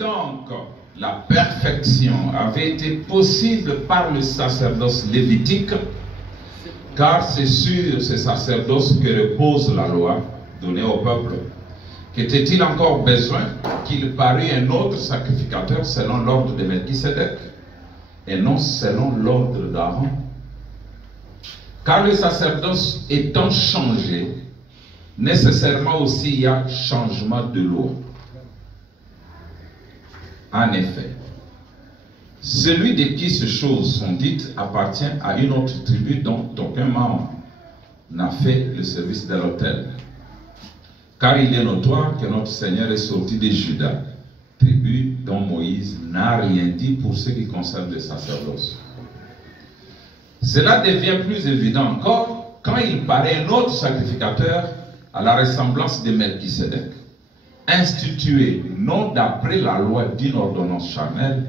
donc la perfection avait été possible par le sacerdoce lévitique, car c'est sur ce sacerdoce que repose la loi donnée au peuple, qu'était-il encore besoin qu'il parût un autre sacrificateur selon l'ordre de Melchisédek et non selon l'ordre d'Aaron? Car le sacerdoce étant changé, nécessairement aussi il y a changement de loi. En effet, celui de qui ces choses sont dites appartient à une autre tribu dont aucun membre n'a fait le service de l'autel. Car il est notoire que notre Seigneur est sorti de Juda, tribu dont Moïse n'a rien dit pour ce qui concerne le sacerdoce. Cela devient plus évident encore quand il paraît un autre sacrificateur à la ressemblance de Melchisédek, institué non d'après la loi d'une ordonnance charnelle,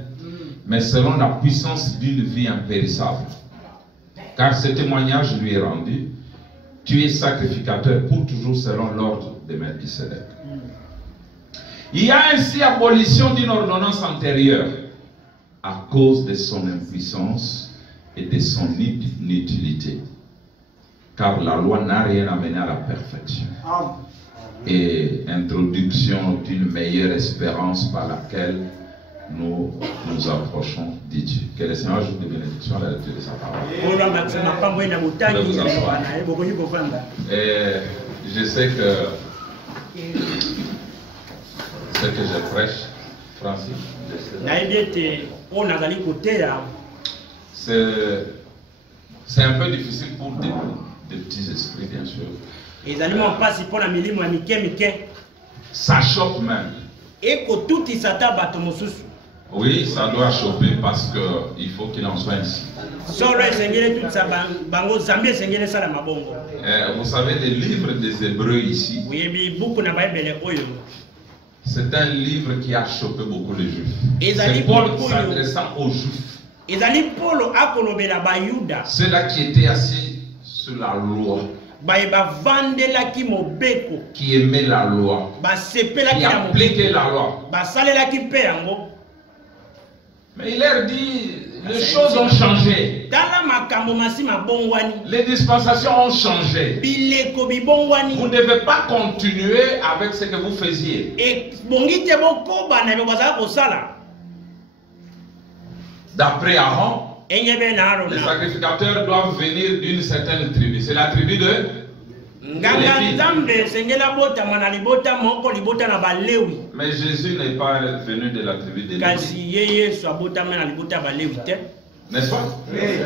mais selon la puissance d'une vie impérissable. Car ce témoignage lui est rendu: tu es sacrificateur pour toujours selon l'ordre de Melchisédek. Il y a ainsi abolition d'une ordonnance antérieure à cause de son impuissance et de son inutilité. Car la loi n'a rien amené à la perfection. Et introduction d'une meilleure espérance par laquelle nous nous approchons de Dieu. Que le Seigneur ajoute des bénédictions à la lecture de sa parole. Et je sais que ce que je prêche, Francis, c'est un peu difficile pour des petits esprits, bien sûr. Ça choque même. Oui, ça doit choquer parce qu'il faut qu'il en soit ainsi. Vous savez, les livres des Hébreux ici, c'est un livre qui a choqué beaucoup les Juifs. C'est Paul s'adressant aux Juifs. Ceux-là qui étaient assis sur la loi, qui aimaient la loi, qui appliquaient la loi. Mais il leur dit, les choses ont changé. Les dispensations ont changé. Vous ne devez pas continuer avec ce que vous faisiez. D'après Aaron, les sacrificateurs doivent venir d'une certaine tribu. C'est la tribu de Lévi. Mais Jésus n'est pas venu de la tribu de Lévi. N'est-ce pas?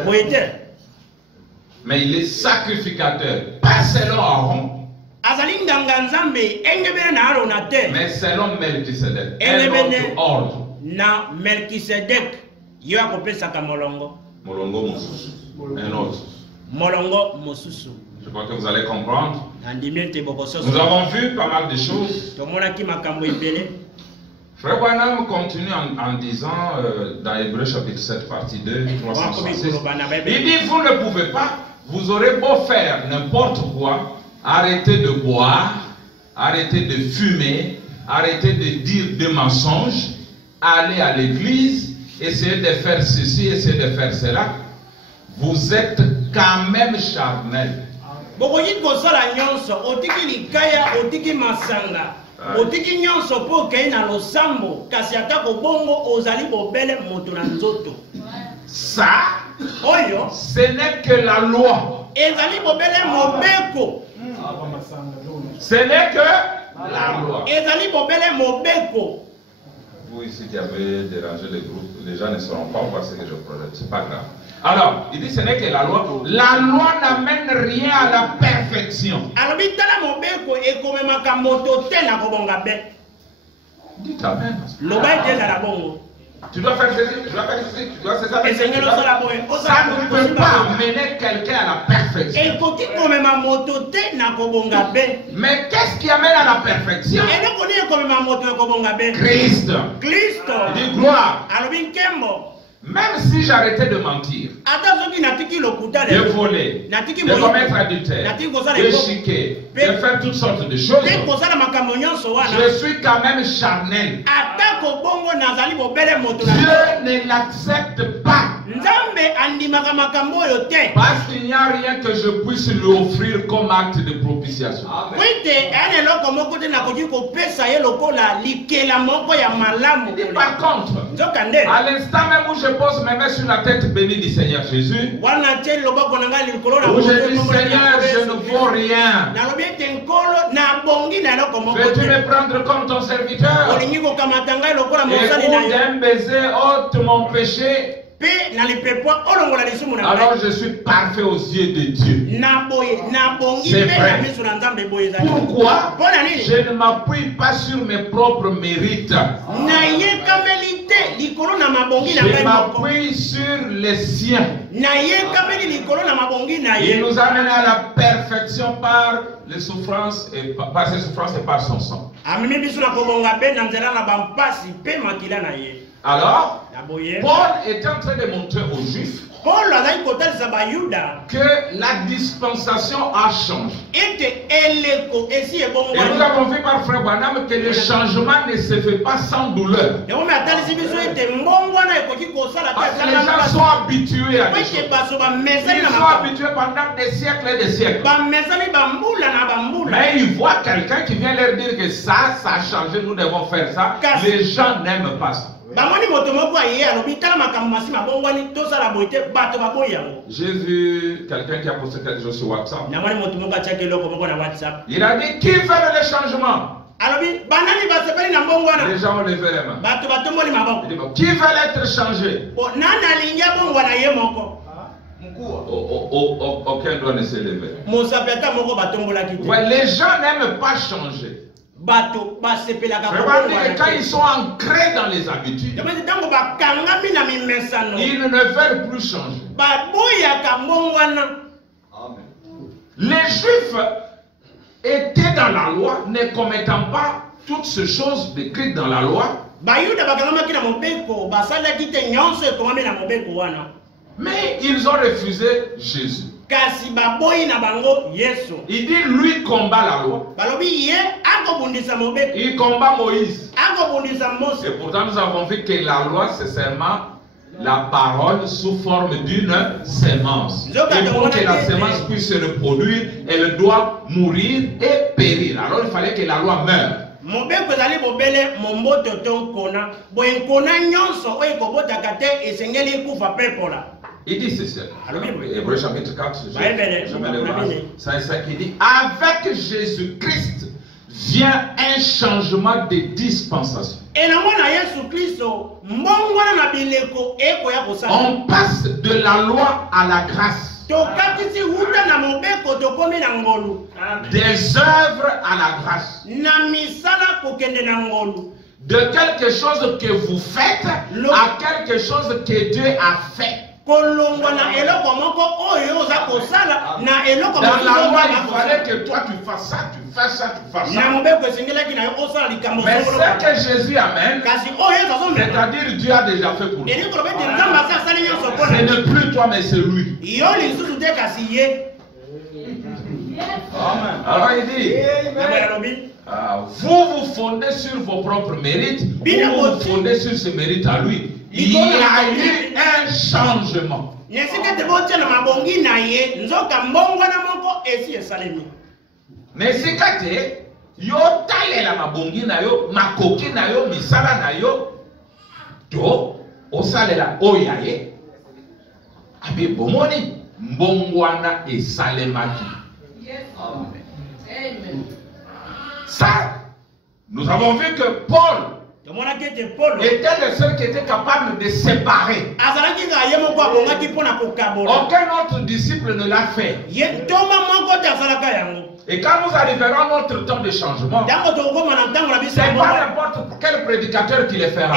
Oui. Mais il est sacrificateur, pas selon Aaron, mais selon Melchisédek, un autre ordre. Molongo Mosusu. Un autre. Je crois que vous allez comprendre. Nous avons vu pas mal de choses. Frère Branham continue en disant dans Hébreux chapitre 7 partie 2 366. Il dit: vous ne pouvez pas, vous aurez beau faire n'importe quoi, arrêtez de boire, arrêtez de fumer, arrêtez de dire des mensonges, allez à l'église, essayez de faire ceci, essayez de faire cela, vous êtes quand même charnel. Ça, ce n'est que la loi. Ce n'est que la loi. Vous ici qui avez dérangé les groupes, les gens ne sauront pas voir ce que je projette, c'est pas grave. Alors, il dit ce n'est que la loi. La loi n'amène rien à la perfection. Dites amen. Tu dois faire ceci, tu dois faire ceci, tu dois faire ça. Ça ne peut pas amener quelqu'un à la perfection. Mais qu'est-ce qui amène à la perfection? Christ. Il dit gloire. Même si j'arrêtais de mentir, de voler, de commettre adultère, de chiquer, de faire toutes sortes de choses, je suis quand même charnel. Dieu ne l'accepte pas. Parce qu'il n'y a rien que je puisse lui offrir comme acte de propitiation. Par contre, à l'instant même où je pose mes mains sur la tête bénie du Seigneur Jésus, où je dis Seigneur, je ne vaux rien, veux-tu me prendre comme ton serviteur? Et d'un baiser ôte mon péché. Alors je suis parfait aux yeux de Dieu. C'est vrai. Pourquoi? Je ne m'appuie pas sur mes propres mérites. Je m'appuie sur les siens. Il nous amène à la perfection par les souffrances et par ses souffrances et par son sang. Alors, Paul est en train de montrer aux Juifs que la dispensation a changé. Et nous avons vu par Frère Branham que le changement ne se fait pas sans douleur. Parce que les gens sont habitués à des choses. Ils sont habitués pendant des siècles et des siècles. Mais ils voient quelqu'un qui vient leur dire que ça a changé, nous devons faire ça. Les gens n'aiment pas ça. J'ai vu quelqu'un qui a posté quelque chose sur WhatsApp. Il a dit qui fait le changement? Les gens ont levé les mains. Il dit, qui veut être changé? Aucun doit ne se lever. Ouais, les gens n'aiment pas changer. Quand ils sont ancrés dans les habitudes, ils ne veulent plus changer. Les Juifs étaient dans la loi, ne commettant pas toutes ces choses décrites dans la loi. Mais ils ont refusé Jésus. Il dit lui combat la loi. Il combat Moïse. Et pourtant nous avons vu que la loi c'est seulement la parole sous forme d'une sémence. Et pour que la sémence puisse se reproduire, elle doit mourir et périr. Alors il fallait que la loi meure. Il dit ceci. Hébreux chapitre 4, je mets le verset. C'est ça qui dit, avec Jésus-Christ vient un changement de dispensation. On passe de la loi à la grâce. Des œuvres à la grâce. De quelque chose que vous faites à quelque chose que Dieu a fait. Dans la loi, il fallait que toi tu fasses ça, tu fasses ça, tu fasses ça. Mais ce que Jésus amène, c'est-à-dire Dieu a déjà fait pour toi. Ce n'est plus toi, mais c'est lui. Alors il dit, vous vous fondez sur vos propres mérites, vous vous fondez sur ce mérite à lui. Il y a eu un changement. Nesikate yo talela mabongi na yo makoki na yo misala na yo to osalela oyaye abe bomoni mbongwana esalemaki. Ça, nous avons vu que Paul était le seul qui était capable de séparer. Aucun autre disciple ne l'a fait. Et quand nous arriverons à notre temps de changement, c'est pas n'importe quel prédicateur qui le fera.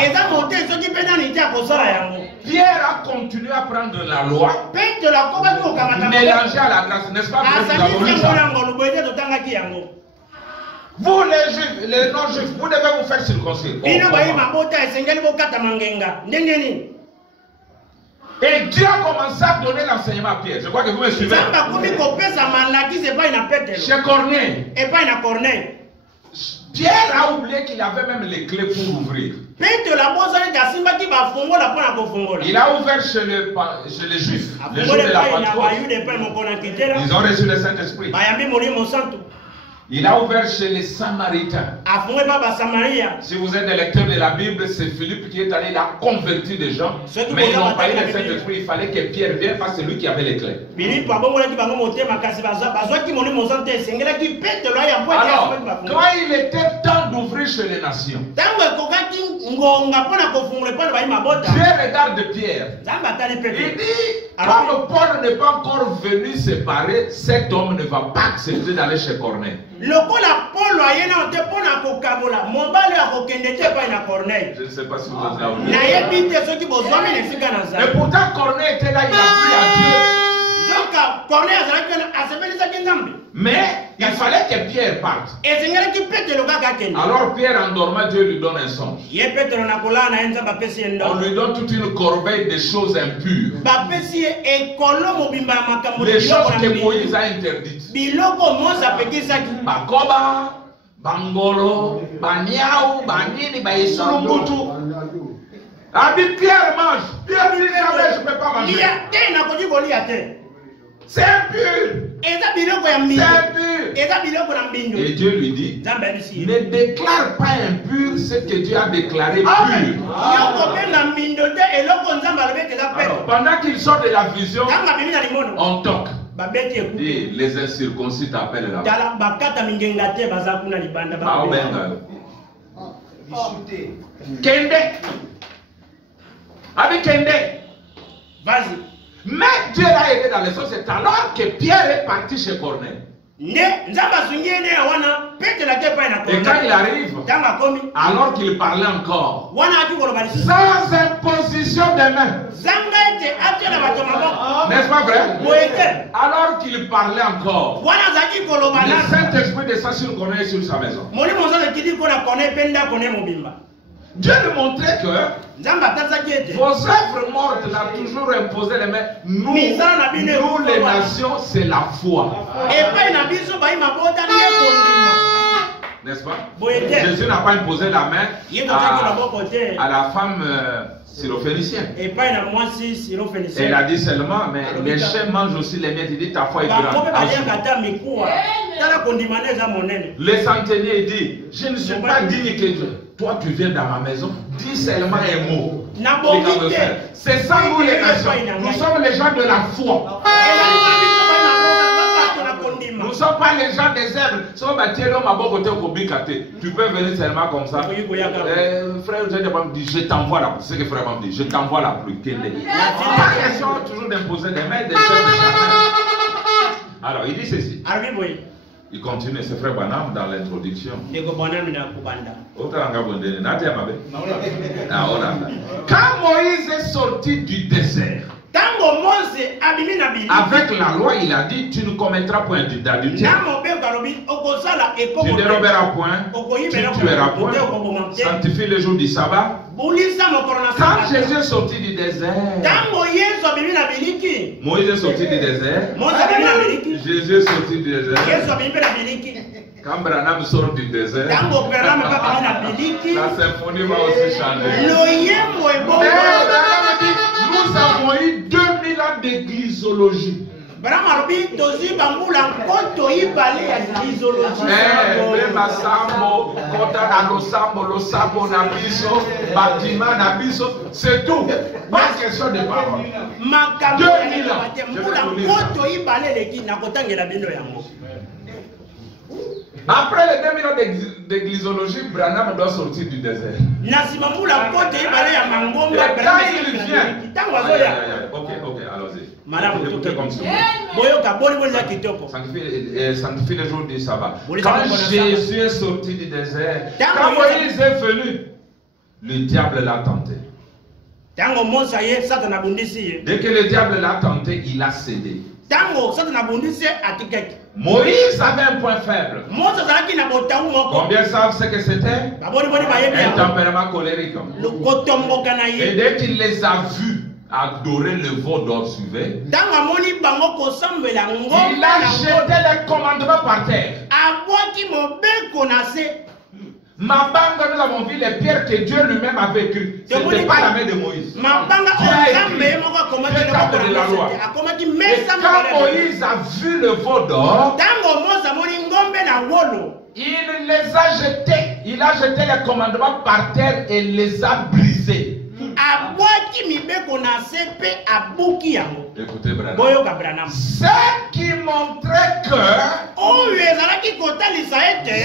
Pierre a continué à prendre la loi, mélangée à la grâce, n'est-ce pas? Vous les juifs, les non-juifs, vous devez vous faire circoncire. Et Dieu a commencé à donner l'enseignement à Pierre. Je crois que vous me suivez. Chez Corneille. Pierre a oublié qu'il avait même les clés pour ouvrir. Il a ouvert chez les Juifs, le jour de la Pentecôte. Ils ont reçu le Saint-Esprit. Il a ouvert chez les Samaritains. Si vous êtes des lecteurs de la Bible, c'est Philippe qui est allé, il a converti des gens. Mais ils n'ont pas eu le Saint-Esprit. Il fallait que Pierre vienne parce que c'est lui qui avait les clés. Alors, quand il était temps d'ouvrir chez les nations, Dieu regarde Pierre. Il dit, comme Paul n'est pas encore venu séparer, cet homme ne va pas accepter d'aller chez Corneille. Je ne sais pas si vous êtes là. Et pourtant Corneille était là, il a pris à Dieu. Mais il fallait que Pierre parte. Alors Pierre endormant, Dieu lui donne un songe. On lui donne toute une corbeille de choses impures. Les choses que Moïse a interdites. Bakoba, Bangolo, Banyao, Banini, Baïsolombutu. Abi Pierre mange. Pierre dit, je ne peux pas manger. C'est impur. C'est impur. Et Dieu lui dit, ne déclare pas impur ce que Dieu a déclaré pur. Alors, pendant qu'il sort de la vision, on toque. Et les incirconcis t'appellent là. Kende. Avec Kende. Vas-y. Mais Dieu l'a aidé dans les choses. C'est alors que Pierre est parti chez Corneille. Et quand il arrive, alors qu'il parlait encore, sans imposition des mains, n'est-ce pas vrai? Alors qu'il parlait encore, le Saint-Esprit descend sur Corneille et sur sa maison. Dieu lui montrait que vos œuvres mortes l'ont toujours imposé les mains. Nous les nations, c'est la foi. N'est-ce pas? Jésus n'a pas imposé la main à la femme syrophénicienne. Elle a dit seulement, mais les chiens mangent aussi les miettes. Il dit, ta foi est grande. Le centenier dit, je ne suis pas digne que toi tu viens dans ma maison, dis seulement un mot. C'est ça nous les nations. Nous sommes les gens de la foi. Nous ne sommes pas les gens des œuvres. Tu peux venir seulement comme ça. Frère, je t'envoie la pluie. C'est ce que frère m'a dit. Je t'envoie la pluie. Pas question toujours d'imposer des mains, des choses. Alors, il dit ceci. Il continue, c'est frère Banam dans l'introduction. Quand Moïse est sorti du désert, avec la loi, il a dit, tu ne commettras point d'adultère. Tu ne déroberas point, tu ne tueras point, sanctifie le jour du sabbat. Quand Jésus est sorti du désert, Moïse est sorti du désert, Jésus est sorti du désert. Quand Branham sort du désert, la symphonie va aussi changer. Nous avons eu 2000 ans d'églysologie. C'est tout. Pas question de parole. 2000 ans. Après les 2000 ans d'églysologie, Branham doit sortir du désert. Et quand il vient, ok, allons-y. Écoutez comme ça. Sanctifie le jour du sabbat. Quand Jésus est sorti du désert, quand Moïse est venu, le diable l'a tenté. Dès que le diable l'a tenté, il a cédé. Moïse avait un point faible. Combien savent ce que c'était? Un tempérament colérique. Et dès qu'il les a vus, adorer le veau d'or, suivez. Il a jeté les commandements par terre. Ma bande, nous avons vu les pierres que Dieu lui-même avait écrites. Ce n'était pas la main de Moïse. Dieu a écrit le cadre de la loi. Et quand Moïse a vu le veau d'or, il les a jetés. Il a jeté les commandements par terre et les a brisés. Écoutez, Branham. Ce qui montrait que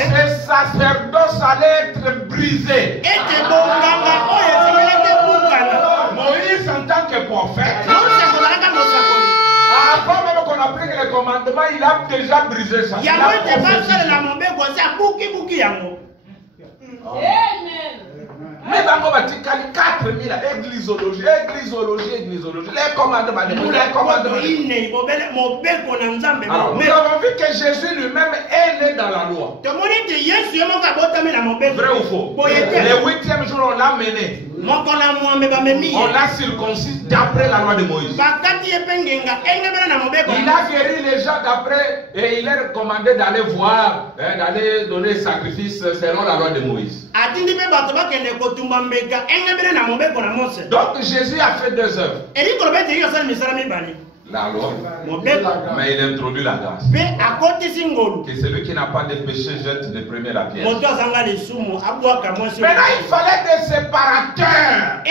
ce sacerdoce allait être brisé. Moïse, en tant que prophète, avant même qu'on applique les commandements, il a déjà brisé ça. Il a mais dans le 4000 église-ologie, les commandements. Alors, nous avons vu que Jésus lui-même est né dans la loi. Vrai ou faux? Le 8e jour, on l'a mené. On l'a circoncis d'après la loi de Moïse. Il a guéri les gens d'après et il est recommandé d'aller voir, d'aller donner sacrifice selon la loi de Moïse. Donc Jésus a fait 2 œuvres. La loi, mais il introduit la grâce. Que celui qui n'a pas de péché jette le premier la pierre. Maintenant il fallait des séparateurs.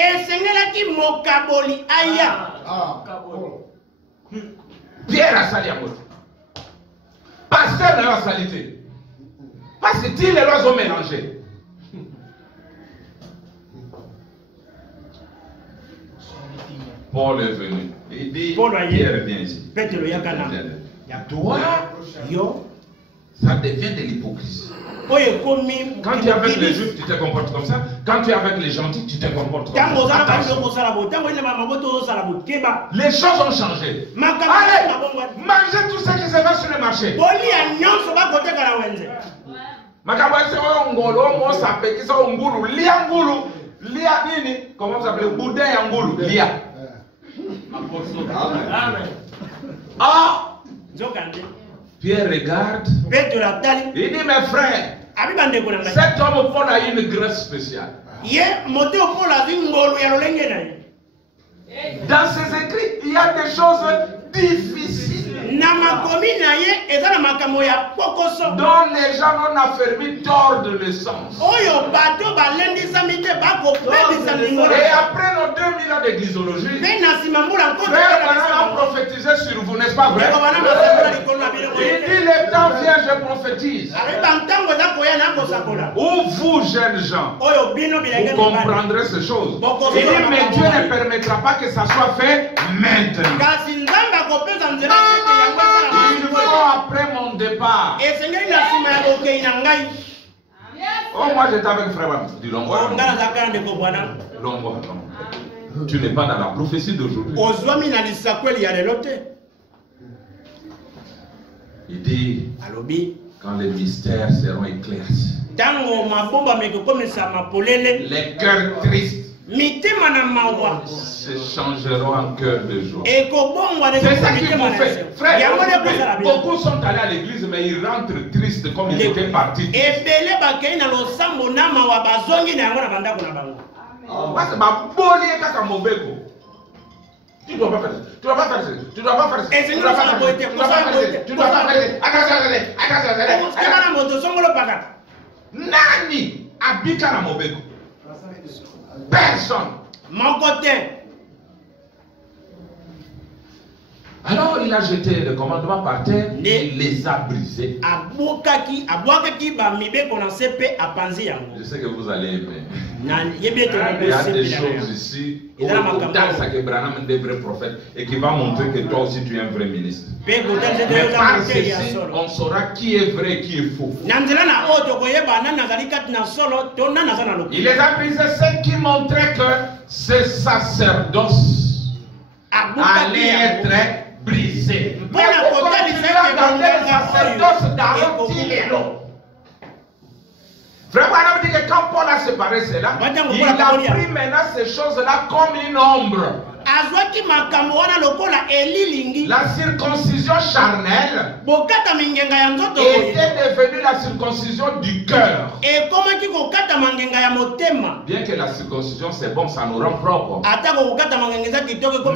Pierre a sali à moi. Pasteur n'a pas salité. Parce que les lois ont mélangé. Paul est venu. Il dit, Pierre vient ici. Toi, ça devient de l'hypocrisie. Quand tu es avec les juifs, tu te comportes comme ça. Quand tu es avec les gentils, tu te comportes comme ça. Les choses ont changé. Allez, mangez tout ce qui se fait sur le marché. Comment vous appelez? Boudin et Angoulou. Lia. Ah! Pierre regarde. Il dit, mes frères, cet homme Paul a une grâce spéciale. Dans ses écrits, il y a des choses difficiles dont les gens ont affermi tordent le sens. Et après nos 2000 ans d'église-ologie, frère Branham a prophétisé sur vous, n'est-ce pas vrai? Il dit, le temps vient, je prophétise. Ou vous, jeunes gens, vous comprendrez ces choses. Il dit, mais Dieu ne permettra pas que ça soit fait maintenant. Il faut après mon départ. Oh, moi j'étais avec frère Branham. Dis Longo. Tu n'es pas dans la prophétie d'aujourd'hui. Il dit, quand les mystères seront éclaircis, les cœurs tristes se changeront en cœur de joie. C'est ça qu'ils m'ont fait. Frère, beaucoup sont allés à l'église, mais ils rentrent tristes comme ils étaient partis. Tu dois pas faire ça. Tu dois pas faire ça. Tu dois pas faire ça. Tu dois pas faire ça. Tu dois pas faire ça. Nani habite à Mobeko. Personne. Mon côté. Alors il a jeté le commandement par terre et il les a brisés. Je sais que vous allez aimer. Il y a des choses ici où dans ça que Branham est un vrai prophète et qui va montrer que toi aussi tu es un vrai ministre. Mais par ceci, on saura qui est vrai et qui est faux. Il les a brisés, ce qui montrait que ce sacerdoce allait être brisé. Mais pourquoi il y a dans le sacerdoce d'Aaron Tilelo? Frère Branham dit que quand Paul a séparé cela, il a pris maintenant ces choses-là comme une ombre. La circoncision charnelle était devenue la circoncision du cœur. Bien que la circoncision c'est bon, ça nous rend propres.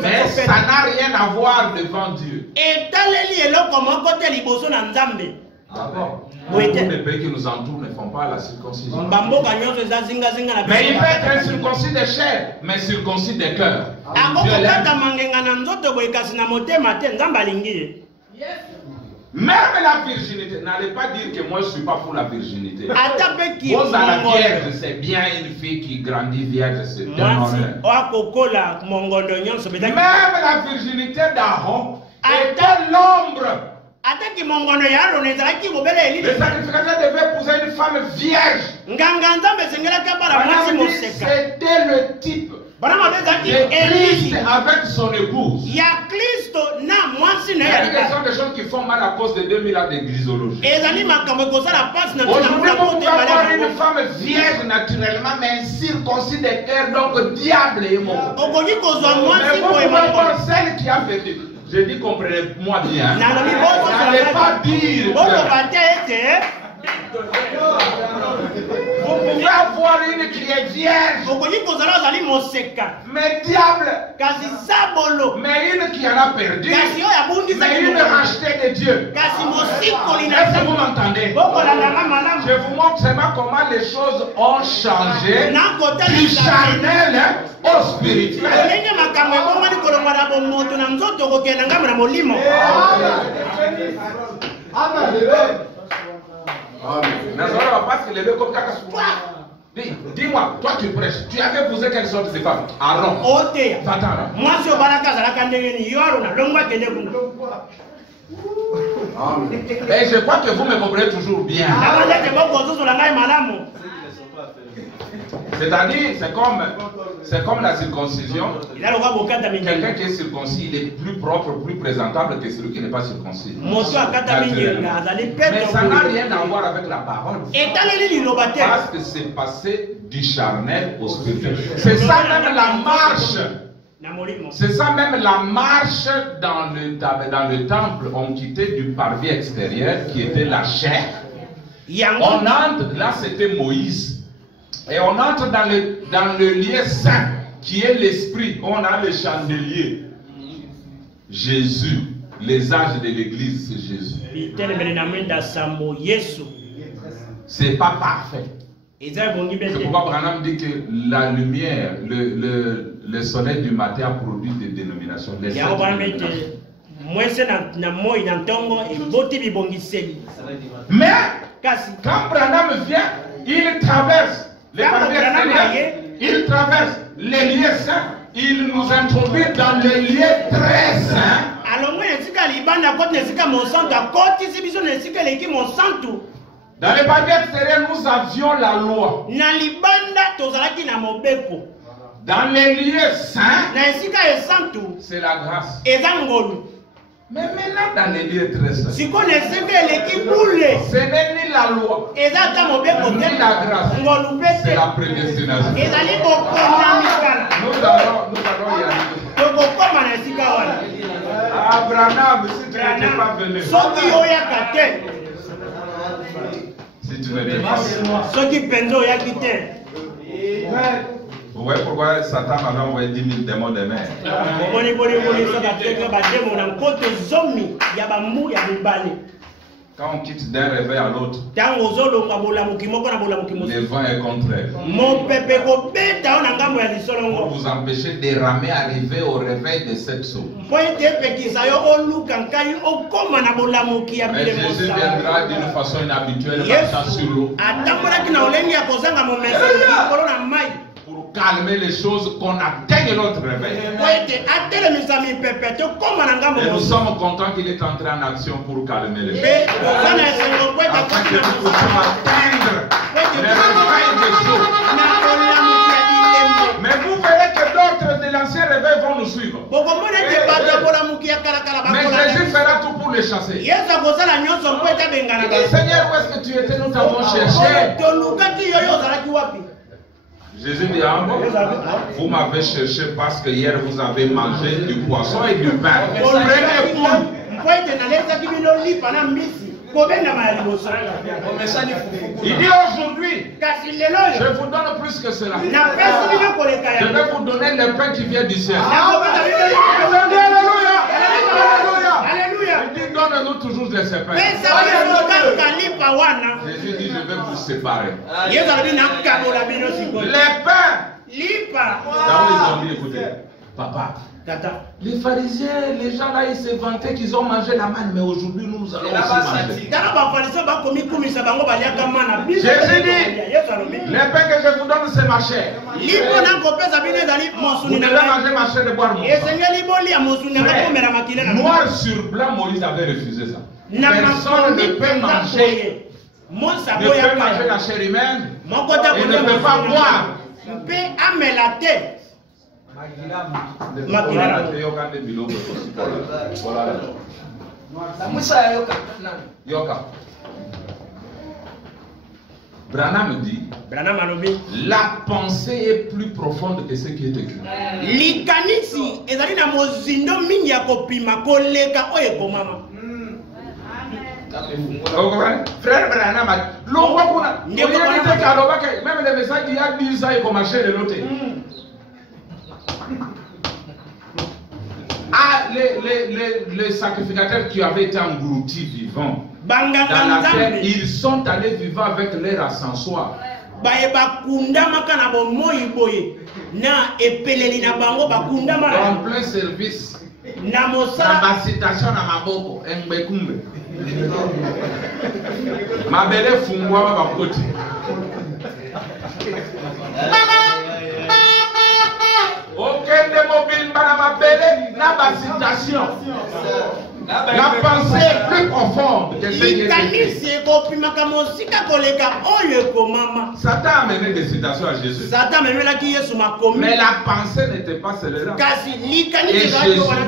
Mais ça n'a rien à voir devant Dieu. D'accord. Tous les pays qui nous entourent ne font pas la circoncision. Mais il peut être circoncis de chair, mais circoncis de cœur. Même la virginité, n'allez pas dire que moi je ne suis pas pour la virginité. Vous à la vierge, c'est bien une fille qui grandit vierge, c'est un honneur. Même la virginité d'Aaron était l'ombre. Le sacrificateur devait épouser une femme vierge. C'était le type de Christ avec son épouse. Il y a des gens qui font mal à cause de 2000 ans d'église-ologie. Aujourd'hui, vous pouvez avoir une femme vierge naturellement, mais circoncis de cœur, donc diable et mort. Mais vous pouvez avoir celle qui a vécu. Je dis, comprenez-moi bien. N'allez pas dire. Vous pouvez avoir une qui est vierge, mais diable, mais une qui en a perdu, mais une rachetée de Dieu. Est-ce que vous m'entendez? Je vous montre seulement comment les choses ont changé du charnel au spirituel. Dis-moi, toi tu prêches, tu avais posé quelle sorte de femme? Aaron. Moi je et je crois que vous me comprenez toujours bien. C'est-à-dire, c'est comme la circoncision. Quelqu'un qui est circoncis, il est plus propre, plus présentable que celui qui n'est pas circoncis. Mais ça n'a rien à voir avec la parole. Parce que c'est passé du charnel au spirituel. C'est ça même la marche. C'est ça même la marche dans le temple. On quittait du parvis extérieur qui était la chair. On entre, là c'était Moïse. Et on entre dans le lieu saint qui est l'esprit. On a le chandelier. Jésus. Les âges de l'église, c'est Jésus. C'est pas parfait. C'est pourquoi Branham dit que la lumière, le soleil du matin a produit des dénominations. Mais quand Branham vient, il traverse les parvis extérieurs, il traverse les lieux saints, il nous introduit dans les lieux très saints. Dans les parvis extérieurs, nous avions la loi. Dans les lieux saints, c'est la grâce. Mais maintenant, dans les lieux très saints, ce n'est ni la loi, ni la grâce, c'est la prédestination. Nous allons y arriver. Abraham, si tu n'étais pas venu. Si tu n'étais pas venu. Vous voyez pourquoi Satan avait envoyé 10 000 démons de mer. Quand on quitte d'un réveil à l'autre, le vent est contraire. Pour vous empêcher de ramer, arriver au réveil de cette eau. Mais Jésus viendra d'une façon inhabituelle, marchant sur l'eau. Pour calmer les choses, qu'on atteigne notre réveil. Et nous sommes contents qu'il est entré en action pour calmer les choses. Afin que nous puissions atteindre le réveil des choses. Mais vous verrez que d'autres de l'ancien réveil vont nous suivre. Mais Jésus fera tout pour les chasser. Il dit, Seigneur, où est-ce que tu étais? Nous t'avons cherché. Jésus dit, ah bon, vous m'avez cherché parce que hier vous avez mangé du poisson et du pain. Prenez poule. Il dit aujourd'hui, je vous donne plus que cela. Je vais vous donner le pain qui vient du ciel. Il dit, donne-nous toujours de ces pains. Jésus dit, je vais vous séparer. Les pains. D'abord, ils ont dit, écoutez, papa. Les pharisiens, les gens là, ils se vantaient qu'ils ont mangé la manne, mais aujourd'hui nous allons aussi manger. Jésus dit, les pains que je vous donne, c'est ma chair. Vous devez manger ma chair et boire mon sang. Noir sur blanc, Moïse avait refusé ça. Personne ne peut manger la chair humaine et ne peut pas boire. Branham dit, la pensée est plus profonde que ce qui est écrit. Frère Branham a dit, même les messages qui a dit ça, il faut marcher de l'autre. Ah, les sacrificateurs qui avaient été engloutis vivants dans la terre, ils sont allés vivants avec leur ascensoir. En plein service. Ma citation à ma boko, Mbekumbe. Ma belle fungwa ma côté. Aucun des mobiles ma belle n'a pas citation. La pensée est plus profonde que ce qui est écrit. Satan a amené des citations à Jésus. Mais la pensée n'était pas celle-là. Et Jésus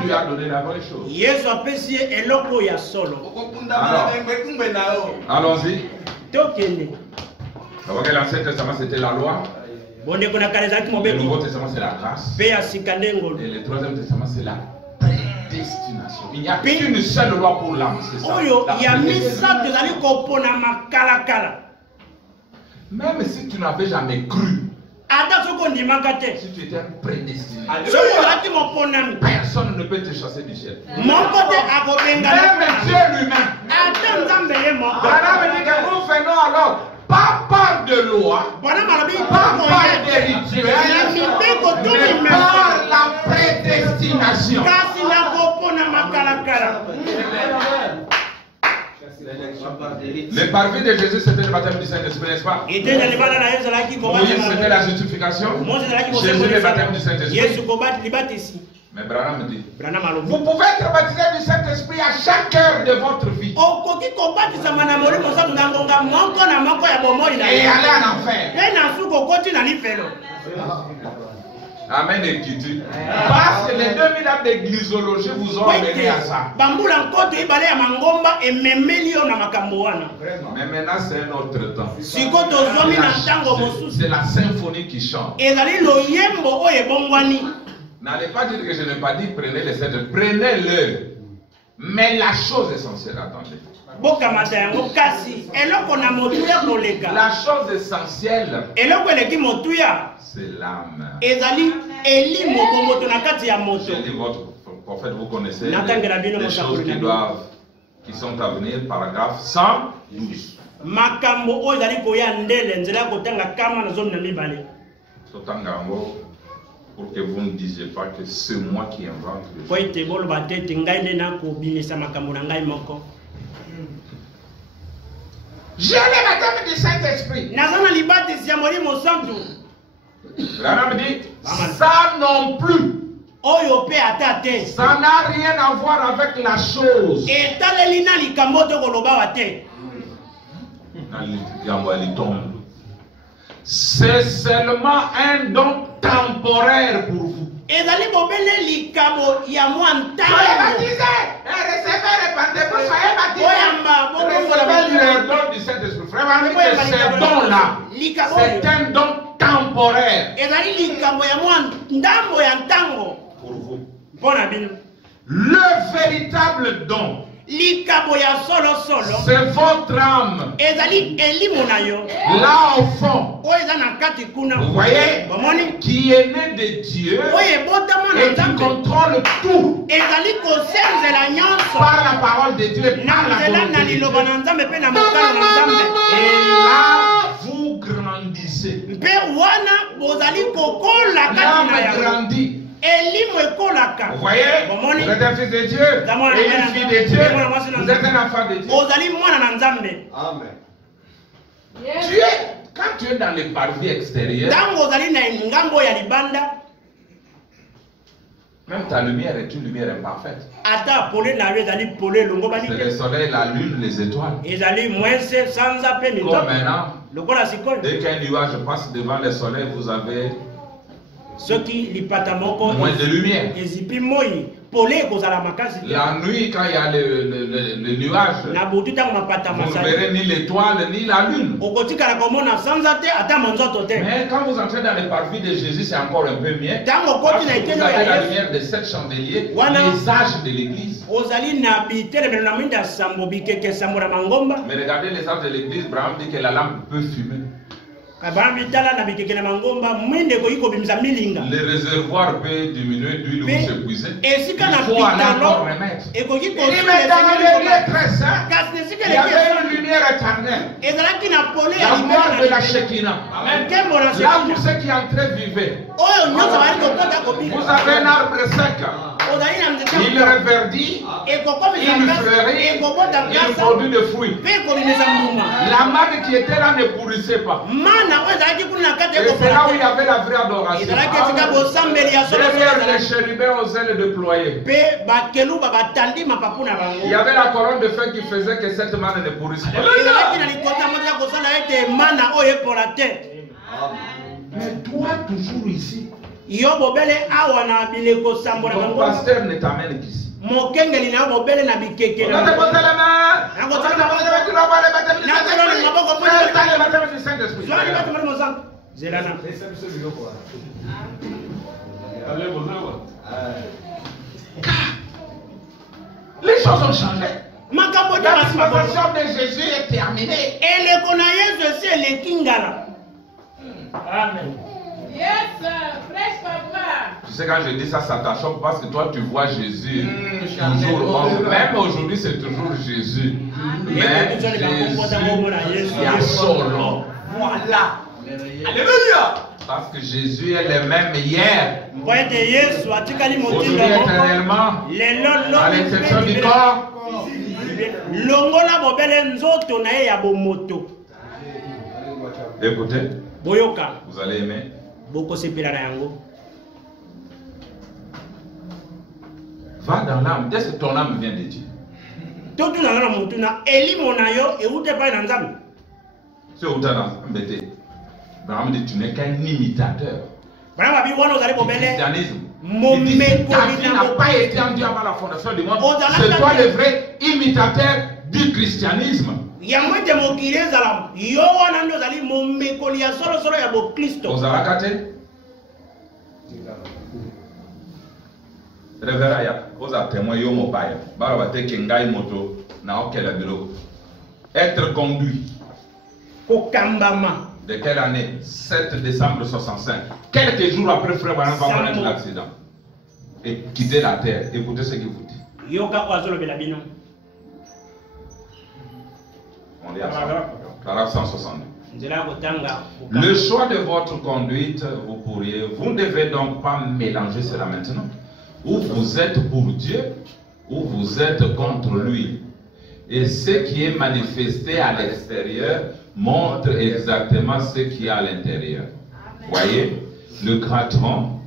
lui a donné la vraie chose. Allons-y. L'Ancien Testament c'était la loi. Le Nouveau Testament c'est la grâce. Et le Troisième Testament c'est la prédestination. Il n'y a qu'une seule loi pour l'âme, c'est ça. Même si tu n'avais jamais cru, si tu étais prédestiné, personne ne peut te chasser du ciel. Même Dieu lui-même. Branham dit que nous faisons alors pas par de loi, pas par de rituels, mais par la prédestination. Le parvis de Jésus c'était le baptême du Saint-Esprit, n'est-ce pas? Moïse c'était la justification. Jésus le baptême du Saint-Esprit. Mais Branham dit, vous pouvez être baptisé du Saint-Esprit à chaque heure de votre vie et aller en enfer. Amen et Kiti. Parce que les 2000 ans d'église vous ont amené à ça. Mais maintenant c'est un autre temps. C'est la symphonie qui chante. N'allez pas dire que je n'ai pas dit prenez les 7, prenez-le. Mais la chose essentielle, attendez. La chose essentielle, c'est l'âme. J'ai dit votre prophète, vous connaissez les choses qui sont à venir, paragraphe 112. Pour que vous ne disiez pas que c'est moi qui invente les choses. J'ai le baptême du Saint-Esprit. Branham dit, ça non plus. Ça n'a rien à voir avec la chose. C'est seulement un don temporaire pour vous. Soyez baptisés, recevez le baptême, soyez baptisés. Recevez le don du Saint-Esprit. Vraiment, ce don-là, c'est un don temporaire. temporaire pour vous. Le véritable don, c'est votre âme. Là au fond, vous voyez, qui est né de Dieu et qui contrôle tout par la parole de Dieu et par la volonté de Dieu. Et là, vous grandissez. L'âme grandit. Vous voyez, vous êtes un fils de Dieu et une fille de Dieu, vous êtes un enfant de Dieu. Amen. Quand tu es dans les parvis extérieurs, même ta lumière est une lumière imparfaite. C'est le soleil, la lune, les étoiles. Comme maintenant, dès qu'un nuage passe devant le soleil, vous avez moins de lumière. La nuit, quand il y a le nuage, vous ne verrez ni l'étoile ni la lune. Mais quand vous entrez dans les parvis de Jésus, c'est encore un peu mieux. Parce que vous avez la lumière de 7 chandeliers, les âges de l'église. Mais regardez les âges de l'église, Abraham dit que la lampe peut fumer. Les réservoirs peuvent diminuer d'huile ou s'épuiser. Il faut alors remettre. Il dit, mais dans le lieu très saint, il y avait une lumière éternelle. La gloire de la Shekinah. Là, vous ceux qui entrez, vivez. Vous avez un arbre sec. Il reverdit, il fleurit, il produit des fruits. La manne qui était là ne pourrissait pas. Et c'est là où il y avait la vraie adoration. Derrière les chérubins aux ailes déployées. Il y avait la colonne de feu qui faisait que cette manne ne pourrissait pas. Mais toi, toujours ici, ton pasteur ne t'amène qu'ici. Les choses ont changé. La dispensation de Jésus est terminée. Amen. Yes, prêche papa. Tu sais, quand je dis ça, ça t'achoppe parce que toi, tu vois Jésus toujours homme. Même aujourd'hui, c'est toujours Jésus. Mais Jésus, il y a solo. Voilà. Alléluia. Parce que Jésus est le même hier. Aujourd'hui, éternellement. À l'exception du corps. Écoutez. Vous allez aimer. Va dans l'âme. Qu'est-ce que ton âme vient de dire? C'est où t'as embêté. Abraham dit, tu n'es qu'un imitateur. Du christianisme. Il dit, ta vie n'a pas été en Dieu avant la fondation du monde. C'est toi le vrai imitateur du christianisme. Être conduit. De quelle année? 7 décembre 65. Quelques jours après, frère Branham va connaître l'accident. Et quitter la terre. Écoutez ce qu'il vous dit. On est à 162. Le choix de votre conduite, vous ne devez donc pas mélanger cela maintenant. Ou vous êtes pour Dieu, ou vous êtes contre lui. Et ce qui est manifesté à l'extérieur montre exactement ce qu'il y a à l'intérieur. Voyez, le grand tronc.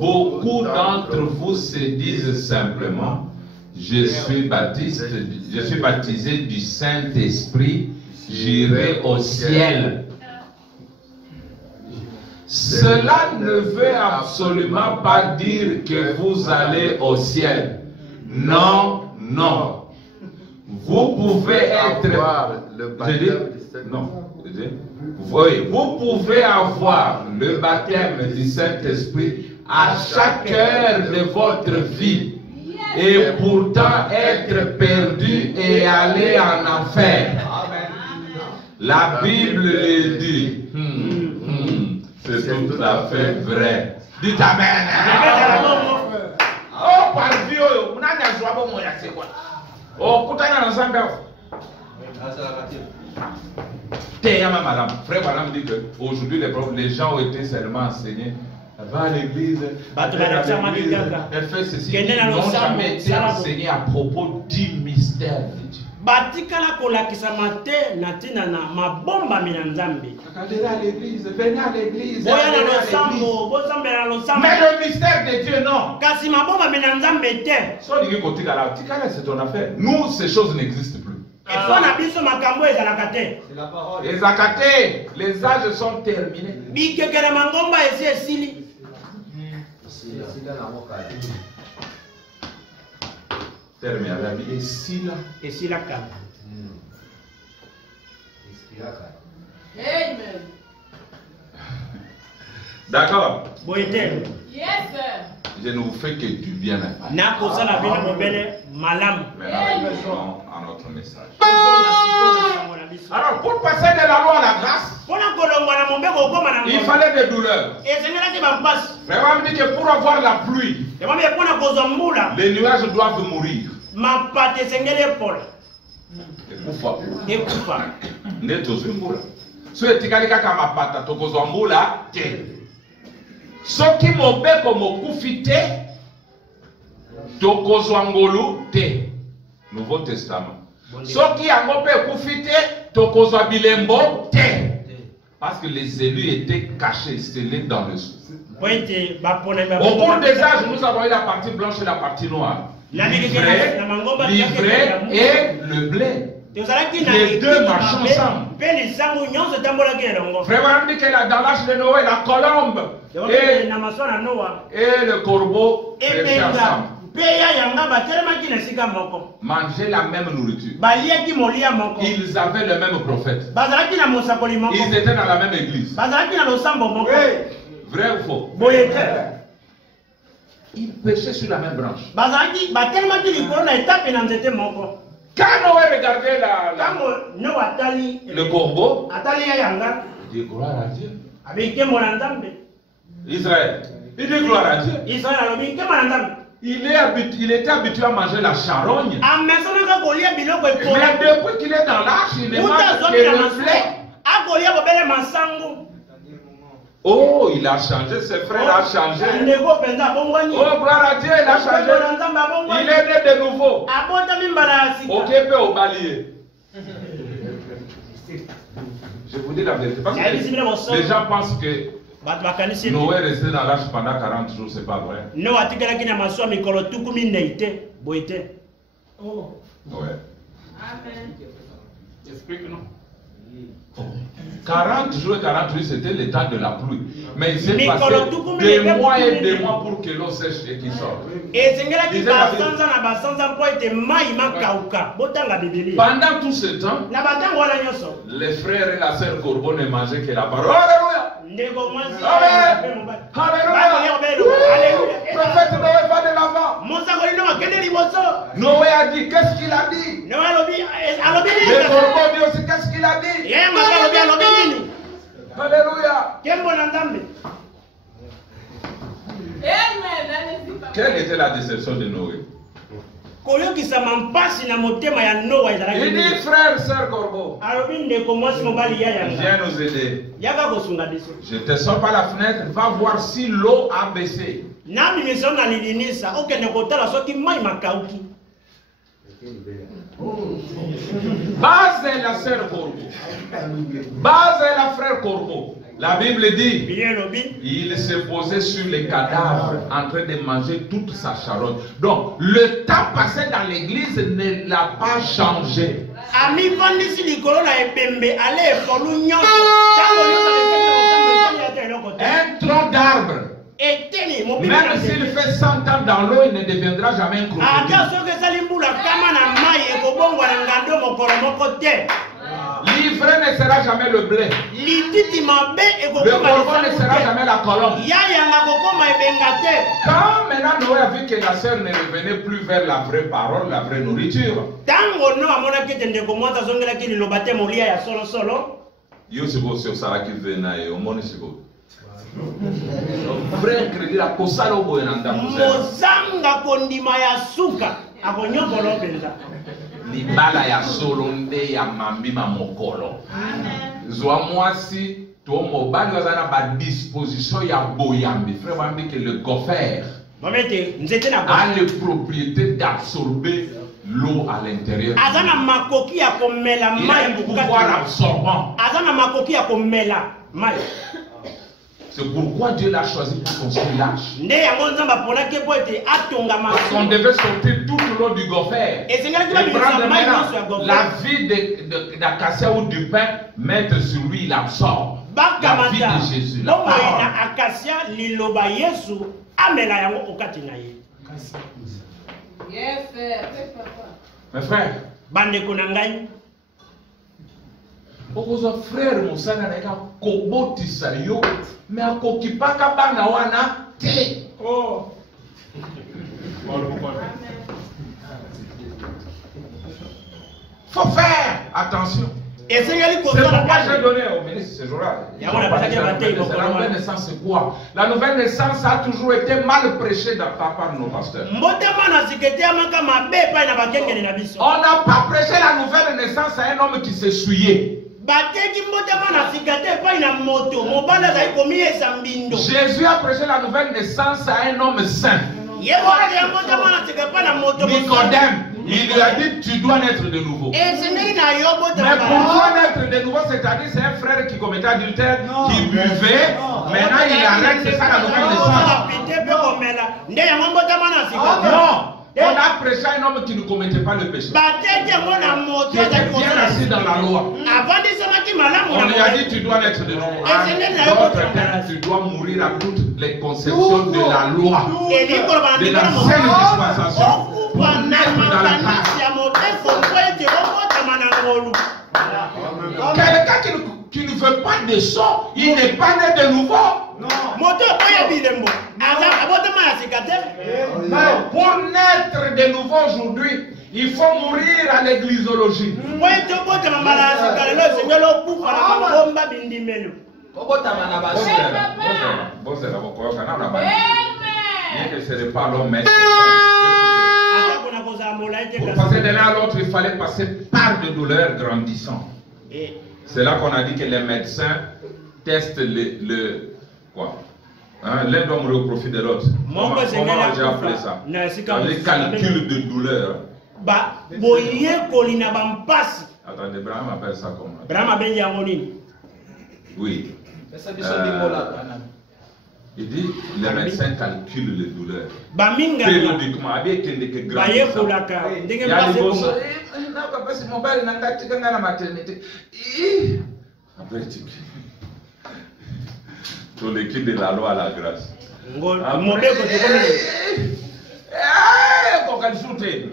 Beaucoup d'entre vous se disent simplement, je suis baptisé du Saint-Esprit, j'irai au ciel. Cela ne veut absolument pas dire que vous allez au ciel. Non, non. Vous pouvez avoir être... le J'ai dit, baptême du Saint-Esprit. non, j'ai dit, oui, vous pouvez avoir le baptême du Saint-Esprit à chaque heure de votre vie et pourtant être perdu et aller en enfer. La Bible le dit. C'est tout à fait vrai. Dites Amen. Oh, par Dieu, on a des joies pour moi, c'est quoi? Oh, coutana ensemble. Madame, frère, madame dit que aujourd'hui les gens ont été seulement enseignés. Va à l'église, elle fait ceci. Ils n'ont jamais été enseignés à propos du mystère de Dieu. Batikala kolakisama te na tina na mabomba mina nzambe. Allez à l'église, venez à l'église. Boya na losambo, bozambe na losambo. Mais le mystère de Dieu, non. Kasi mabomba mina nzambe te. So dit que tikala, c'est ton affaire. Nous, ces choses n'existent plus. Il faut na biso makambo ezalaka te. C'est la parole. Les akaté, les âges sont terminés. Bikekele mangomba esi esili. Terminé la vie. Et si là. Esilaka. Amen. D'accord. Boyete. Yes, sir. Je ne vous fais que du bien. Na kosala bino mobele malamu. Maintenant, nous venons à notre message. Alors, pour passer de la loi à la grâce, il fallait des douleurs. Vraiment, me dit que pour avoir la pluie, les nuages doivent mourir. Ekufa. Netozungula. So etikalika kama pata tokozwambula te. Soki mobeko mokufi te, tokozwangolu te. Nouveau Testament. Soki yango pe ekufi te, tokozwa bilembo te. Parce que les élus étaient cachés, scellés dans le sou. Au cours des âges, nous avons eu la partie blanche et la partie noire. L'ivraie et le blé. Les deux marchent ensemble. Frère, dit que dans l'âge de Noé, la colombe et le corbeau prêchaient ensemble. Manger la même nourriture. Ils avaient le même prophète. Ils étaient dans la même église. Vrai ou faux? Ils pêchaient sur la même branche. Quand Noé regardait le corbeau, il dit gloire à Dieu. Israël, il dit gloire à Dieu. Il était habitué à manger la charogne. Mais depuis qu'il est dans l'arche, il ne mange que le blé. Oh, il a changé, ses frères ont changé. Oh, gloire à Dieu, il a changé. Il est né de nouveau. Ok, peu au balier. Je vous dis la vérité. Parce que les gens pensent que Noé est resté dans l'arche pendant 40 jours, c'est pas vrai. Oh. Ouais. Amen. Explique-nous. 40 jours et 40 jours, c'était le temps de la pluie. Mais il s'est passé des mois et des mois pour que l'eau sèche et qu'il sorte. Pendant tout ce temps, les frères et la sœur Corbeau ne mangeaient que la parole. Alléluia! Amen! Alléluia! Prophète Noé va de l'avant. Noé a dit, qu'est-ce qu'il a dit? Le Corbeau dit aussi, qu'est-ce qu'il a dit? Alléluia! Quelle était la déception de Noé? Il dit, frère, sœur Corbeau, viens nous aider. Je te sors par la fenêtre, va voir si l'eau a baissé. Base la sœur Corbeau. Base la frère Corbeau. La Bible dit, il se posait sur les cadavres en train de manger toute sa charogne. Donc, le temps passé dans l'église ne l'a pas changé. Un tronc d'arbre Même s'il fait 100 ans dans l'eau, il ne deviendra jamais un crocodile. L'ivraie ne sera jamais le blé. Le corbeau ne sera jamais la colombe. Quand maintenant Noé a vu que la sœur ne revenait plus vers la vraie parole, la vraie nourriture, yo siko sur ça qui vena et au monde siko. Vrai crédit la kosala obo enanda mozanga kondima ya suka akonyobolo benza. Libala ya solonde ya mambima mokolo. Zwa mwasi to mobali wazana ba disposition ya boyambi. Frère Bambi que le gopher a les propriétés d'absorber l'eau à l'intérieur. Il a un pouvoir absorbant. C'est pourquoi Dieu l'a choisi pour construire l'arche. On devait sortir tout le long du gopher et prendre maintenant la vie d'acacia ou du pain, mettre sur lui, il absorbe la vie de Jésus. La Yes, sir. mes frères, okozwa frère mosala na eka kobotisa yo mais akokipaka bana wana te. Faut faire attention. C'est pourquoi j'ai donné au ministre ce jour-là. La nouvelle naissance, c'est quoi? La nouvelle naissance a toujours été mal prêchée par nos pasteurs. On n'a pas prêché la nouvelle naissance à un homme qui s'est souillé. Jésus a prêché la nouvelle naissance à un homme saint. Nicodème, il lui a dit tu dois naître de nouveau. Mais pour naître de nouveau, c'est-à-dire c'est un frère qui commettait adultère, qui buvait, maintenant il arrête, c'est ça la nouvelle naissance. Non, on a prêché à un homme qui ne commettait pas le péché, qui était bien assis dans la loi. On lui a dit tu dois naître de nouveau. En d'autres termes, tu dois mourir à toutes les conceptions de la loi, de la seule dispensation, pour naître dans la grâce. Quelqu'un qui ne veut pas de sang, il n'est pas né de nouveau. Pour naître de nouveau aujourd'hui, il faut mourir à l'églisiologie. Pour passer de l'un à l'autre, il fallait passer par des douleurs grandissantes. C'est là qu'on a dit que les médecins testent quoi? L'un doit mourir au profit de l'autre. Comment j'ai appelé ça? Les calculs de douleur. Attendez, Braham appelle ça comment? Oui. Il dit les médecins calculent les douleurs. Périodiquement, avec des sur l'équipe de la loi à la grâce. Moi,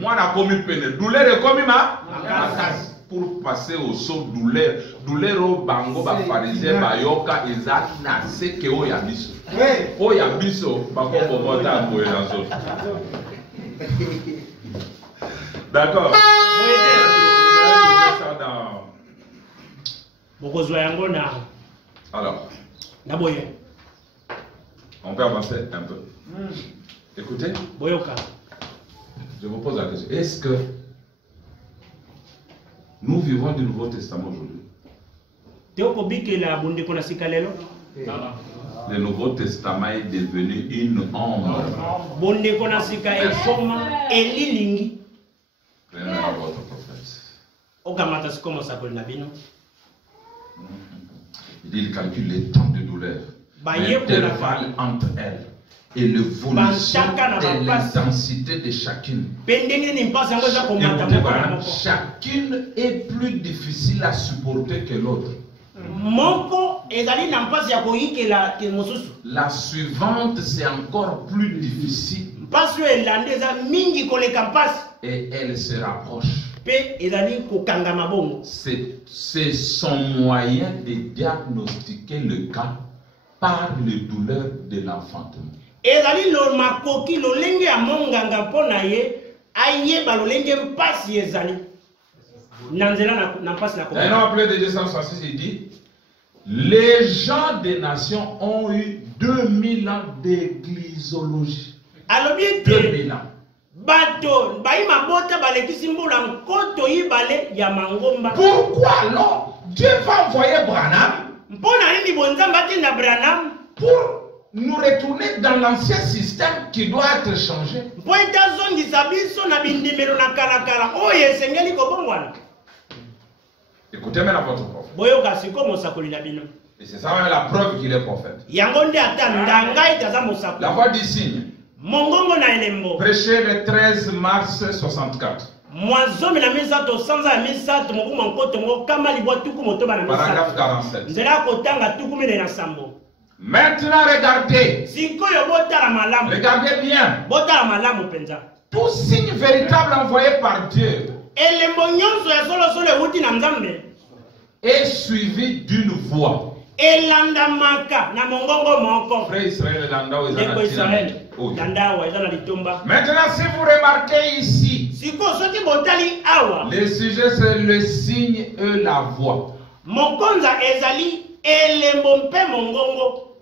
on a commis peine. Douleur est commis ma grâce. Pour passer au saut douleur. Douleur au bango, ba pharisien, ba yoka, eza na se ke o yabiso. O yabiso, ba ko bobota ko yaso. D'accord. Alors, on peut avancer un peu. Écoutez, je vous pose la question. Est-ce que nous vivons du Nouveau Testament aujourd'hui? Le Nouveau Testament est devenu une ombre. Prenez à votre prophète. Il dit, il calcule les temps de douleur, l'intervalle entre elles et l'évolution de l'intensité de chacune. Chacune est plus difficile à supporter que l'autre. ezali na mpasi ya koyikela ke mosusu. La suivante, c'est encore plus difficile. Mpasi oyo elandi eza mingi koleka mpasi. Et elle se rapproche. Pe ezali kokangama bongo. C'est son moyen de diagnostiquer le cas par les douleurs de l'enfantement. Ezali lo makoki lolenge ya monganga mpona ye ayeba lolenge mpasi ezali. Nanzela na mpasi na Dans un homme appelé de 266, il dit, les gens des nations ont eu 2000 ans d'églysologie. Alobi 2000 ans. bato bayi mabota balekisi mbula nkoto yibale ya mangomba. Pourquoi alors Dieu va envoyer Branham Mpona nini bonzamba atinda Branham pour nous retourner dans l'ancien système qui doit être changé? mpo etazongisa biso na bindimelo na kalakala oyo esengeli kobongwana. Écoutez maintenant votre prophète. Boyoka siko mosakoli na bino. Et c'est ça même la preuve qu'il est prophète. Yango nde ata ndanga itaza mosakoli. La voix du signe. Mongongo na elembo. Prêché le 13 mars 64. Mwazomi na misato sanza ya misato mokuma nkoto moko kama libwa tuku motoba na Paragraphe misato. 47. Nzela kotanga tuku mine na sambo. Maintenant regardez. Sikoyo botala malamu. Regardez bien. Botala malamu penza. Tout signe véritable envoyé par Dieu Elembo nyonso ya solo solo ewuti na Nzambe est suivi d'une voix. elandamaka na mongongo moko. Frère Israël Landa ou Ndeko Israël Oh. landawa eza na litomba. Maintenant, si vous remarquez ici, Siko soki botali awa le sujet c'est le signe et la voix. mokonza ezali elembo mpe mongongo.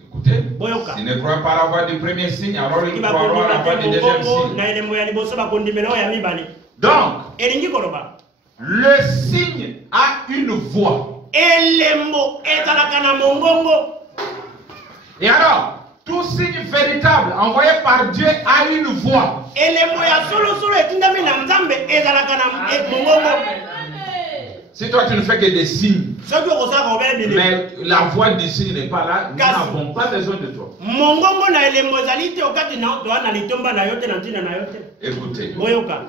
Écoutez, Boyoka. s'il ne croit pas la voix du premier signe, alors il Soki croira la voix bakondima du te deuxième mongongo signe. na elembo ya liboso bakondimela oyo ya mibale. Donc, Elingi koloba le signe a une voix. elembo ezalaka na mongongo. Et alors, tout signe véritable envoyé par Dieu a une voix. Elembo ya solo solo etindami na Nzambe ezalaka na mongongo. Si toi tu ne fais que des signes, Soki okosala kobela bile mais la voix du signe n'est pas là, nous Kasi. n'avons pas besoin de toi. mongongo na elembo ezali te okati na toa na litomba na yo te na ntina na yo te. Écoutez. Boyoka.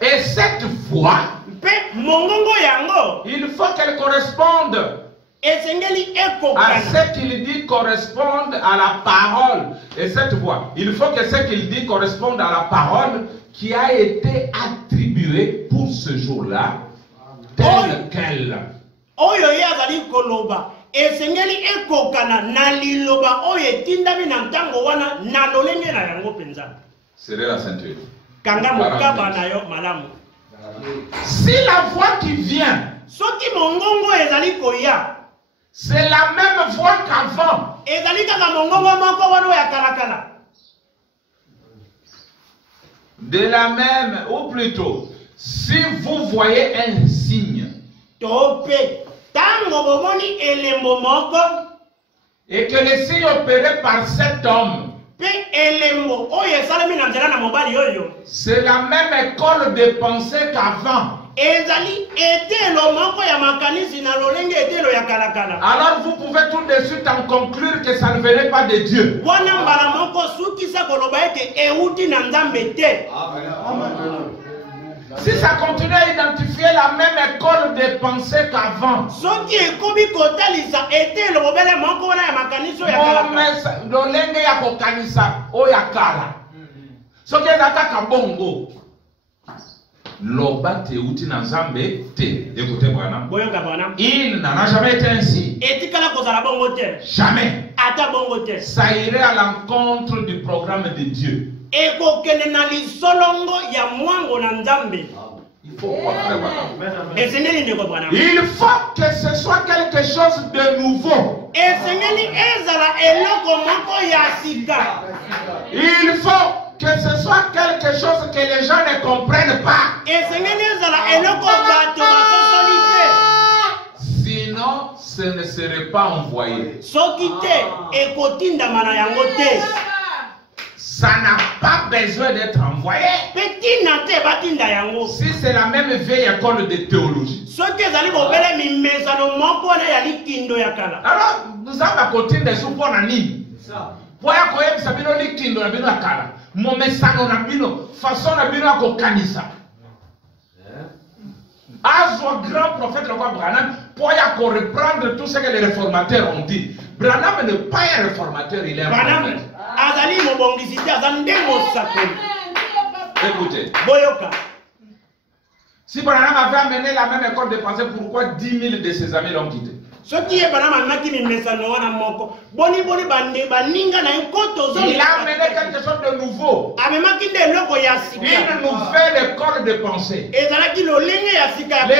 Et cette voix, Mpe mongongo yango il faut qu'elle corresponde esengeli à ekokana ce qu'il dit corresponde à la parole. Et cette voix, il faut que ce qu'il dit corresponde à la parole qui a été attribuée pour ce jour-là, telle qu'elle. oyo ye azali koloba esengeli ekokana na liloba oyo etindami na ntango wana na lolenge na yango penza. Serrez la ceinture. Kanga mokaba na yo malamu. Si la voix qui vient, Soki mongongo ezali koya c'est la même voix qu'avant, ezali kaka mongongo moko wana oyo ya kalakala. de la même, ou plutôt, si vous voyez un signe To pe tango bomoni elembo moko et que le signe opéré par cet homme, pe elembo oyo esalemi na nzela na mobali oyo c'est la même école de pensée qu'avant. ezali etelo moko ya makanisi na lolenge etelo ya kalakala. Alors vous pouvez tout de suite en conclure que ça ne venait pas de Dieu. Wana mbala moko sukisa koloba ete euti na Nzambe te. Si ça continue à identifier la même école de pensée qu'avant, Soki ekobi kotalisa etelo bobele moko wana ya makanisi oyo ya kalakala. lolenge ya kokanisa oya kala. Soki ezaka bongo. Loba teuti na Nzambe te. Écoutez Branham. Boyoka bana. Il n'en a jamais été ainsi. Etikala kozala bongo te. Jamais. Ata bongo te. Ça irait à l'encontre du programme de Dieu. Ekokende na lisolongo ya mwango na Nzambe. Il faut croire, frère Branham. Esengeli ndeko bwana. Il faut que ce soit quelque chose de nouveau. Esengeli ezala eloko moko ya sika. Il faut que ce soit quelque chose que les gens ne comprennent pas. Esengeli ezala eloko bato basosoli te. Sinon, ce ne serait pas envoyé. Soki te ekotindama na yango te. Ça n'a pas besoin d'être envoyé. Petina te batinda yango. Si c'est la même vieille école de théologie. Soki ezali bobele mimesano moko wana ya likindo ya kala. Alors, nous avons côté des soupons en ligne. Pour que vous savez, nous likindo na bino akala. Mon message na bino, façon na bino akokanisa. Azo soit grand prophète, le roi Branham, pour reprendre tout ce que les réformateurs ont dit. Branham n'est pas un réformateur, il est un prophète. Écoutez. Si Branham avait amené la même école de pensée, pourquoi 10 000 de ses amis l'ont quitté? Il a amené quelque chose de nouveau. Une nouvelle école de pensée. Les